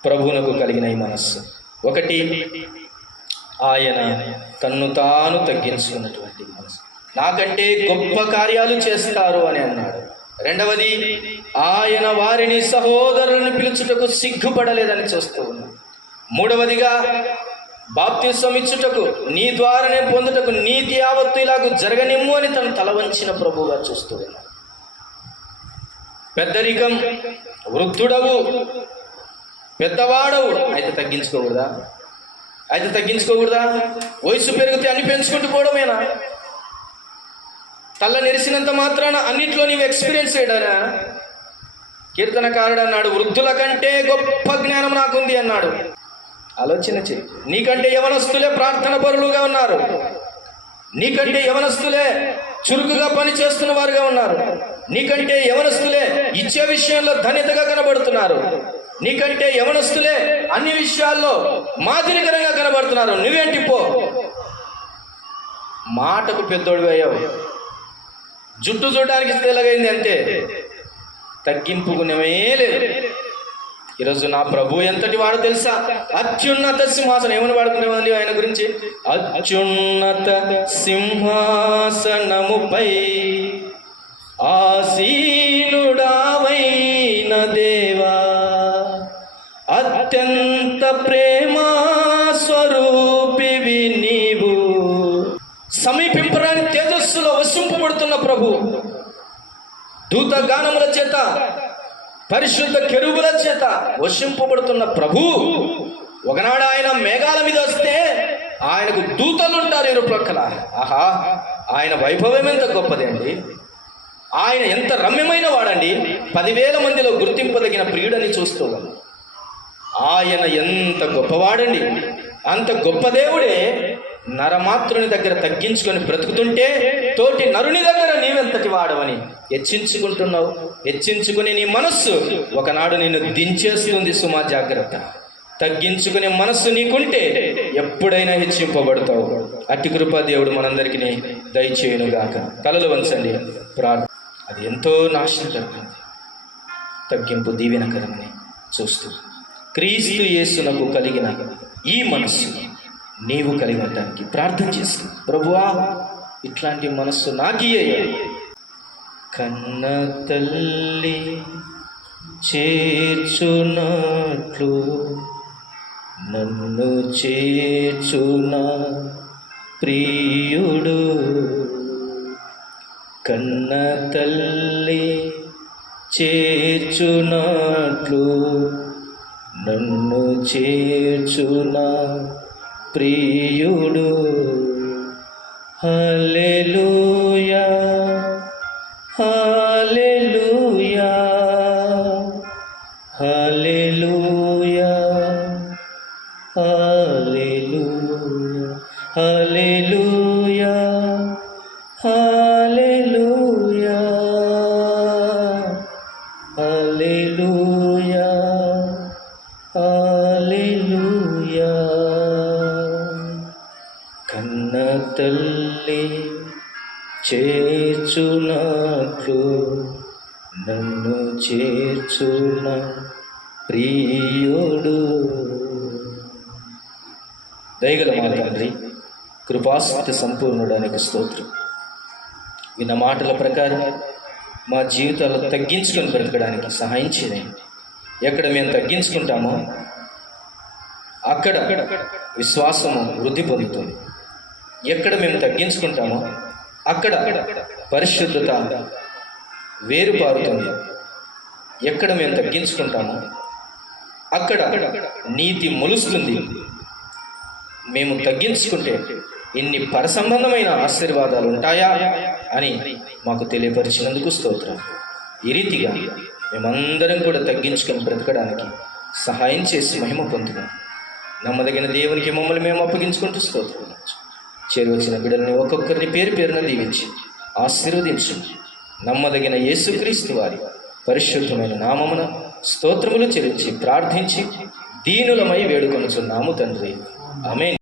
ప్రభువునకు కలిగిన ఈ మనస్సు. ఒకటి, ఆయన తన్ను తాను తగ్గించుకున్నటువంటి మనసు. నాకంటే గొప్ప కార్యాలు చేస్తారు అని అన్నాడు. రెండవది, ఆయన వారిని సహోదరులను పిలుచుటకు సిగ్గుపడలేదని చూస్తూ ఉన్నాడు. మూడవదిగా, బాప్తిసం ఇచ్చుటకు, నీ ద్వారానే పొందుటకు నీతి యావత్తు ఇలాగూ జరగనిమ్ము అని తను తల వంచిన ప్రభువుగా చూస్తూ ఉన్నాడు. పెద్దరికం, వృద్ధుడవు, పెద్దవాడవు, అయితే తగ్గించుకోకూడదా? అయితే తగ్గించుకోకూడదా? వయసు పెరిగితే అన్ని పెంచుకుంటూ పోవడమేనా? తల్ల నెరిసినంత మాత్రాన అన్నిట్లో నీవు ఎక్స్పీరియన్స్ చేయడానా? కీర్తనకారుడు అన్నాడు, వృద్ధుల కంటే గొప్ప జ్ఞానం నాకుంది అన్నాడు. ఆలోచన చేయి. నీకంటే యవనస్తులే ప్రార్థన పరులుగా ఉన్నారు. నీకంటే యవనస్తులే చురుకుగా పని చేస్తున్న వారుగా ఉన్నారు. నీకంటే యవనస్తులే ఇచ్చే విషయంలో ధన్యతగా కనబడుతున్నారు. నీకంటే యవనస్తులే అన్ని విషయాల్లో మాదిరికరంగా కనబడుతున్నారు. నువ్వేంటి పో, మాటకు పెద్దోడు అయ్యావు, జుట్టు చూడడానికి తెల్లగైంది అంతే, తగ్గింపుకునేమే లేదు. ఈరోజు నా ప్రభు ఎంతటి వాడో తెలుసా? అత్యున్నత సింహాసనం. ఏమని వాడుకునేవాడి ఆయన గురించి? అత్యున్నత సింహాసనముపై ఆసీనుడావైన దేవా, అత్యంత ప్రేమ స్వరూపివి నీవు. సమీపింపరాని తేజస్సులో వశింపబడుతున్న ప్రభు, దూత గానముల చేత, పరిశుద్ధ కెరూబుల చేత వశింపబడుతున్న ప్రభు. ఒకనాడు ఆయన మేఘాల మీద వస్తే ఆయనకు దూతలు ఉంటారు ఇరు ప్రక్కల. ఆహా, ఆయన వైభవం ఎంత గొప్పది అండి! ఆయన ఎంత రమ్యమైన వాడండి! 10,000 మందిలో గుర్తింపదగిన ప్రియుడని చూస్తూ ఆయన ఎంత గొప్పవాడండి! అంత గొప్ప దేవుడే నరమాత్రుని దగ్గర తగ్గించుకొని బ్రతుకుతుంటే తోటి నరుని దగ్గర నీవెంతటి వాడవని హెచ్చించుకుంటున్నావు. హెచ్చించుకుని నీ మనస్సు ఒకనాడు నిన్ను దించేస్తుంది. సుమా, జాగ్రత్త. తగ్గించుకునే మనస్సు నీకుంటే ఎప్పుడైనా హెచ్చింపబడతావు. అట్టి కృపా దేవుడు మనందరికీ దయచేయునుగాక. తలలు వంచండి, ప్రార్థన. అది ఎంతో నాశనకరమైనది. తగ్గింపు దీవెనకరమని చూస్తూ క్రీస్తు యేసునకు కలిగిన ఈ మనస్సు నీవు కలిగి ఉండడానికి ప్రార్థన చేస్తూ, ప్రభువా ఇట్లాంటి మనస్సు నాకియ్య. కన్న తల్లి చేర్చునట్లు నన్ను చేర్చున ప్రియుడు, కన్న తల్లి చేర్చునట్లు నన్ను చేర్చున ప్రియుడు. హల్లెలూయా, హల్లెలూయా, హల్లెలూయా, హల్లెలూయా, హల్లెలూయా, హల్లెలూయా, హల్లెలూయా, హల్లెలూయా. కన్న తల్లి చేర్చునట్లు నన్ను చేర్చున ప్రియుడు. దయగల మా తండ్రి, కృపాసక్తి సంపూర్ణుడానికి స్తోత్రం. విన్న మాటల ప్రకారం మా జీవితాల్లో తగ్గించుకొని బ్రతకడానికి సహాయం చేయండి. ఎక్కడ మేము తగ్గించుకుంటామో అక్కడ విశ్వాసము వృద్ధి పొందుతుంది. ఎక్కడ మేము తగ్గించుకుంటామో అక్కడ పరిశుద్ధత వేరుపారుతుంది. ఎక్కడ మేము తగ్గించుకుంటామో అక్కడ నీతి మొలుస్తుంది. మేము తగ్గించుకుంటే ఇన్ని పరసంబంధమైన ఆశీర్వాదాలు ఉంటాయా అని మాకు తెలియపరిచినందుకు స్తోత్రం. ఈ రీతిగా మేమందరం కూడా తగ్గించుకొని బ్రతకడానికి సహాయం చేసి మహిమ పొందుతాం. నమ్మదగిన దేవునికి మమ్మల్ని మేము అప్పగించుకుంటూ స్తోత్రం. చేరువచ్చిన బిడ్డల్ని ఒక్కొక్కరిని పేరు పేరున దీవించి ఆశీర్వదించు. నమ్మదగిన యేసుక్రీస్తు వారి పరిశుద్ధమైన నామమున స్తోత్రములు చెల్లించి ప్రార్థించి దీనులమై వేడుకొనుచున్నాము తండ్రి. ఆమేన్.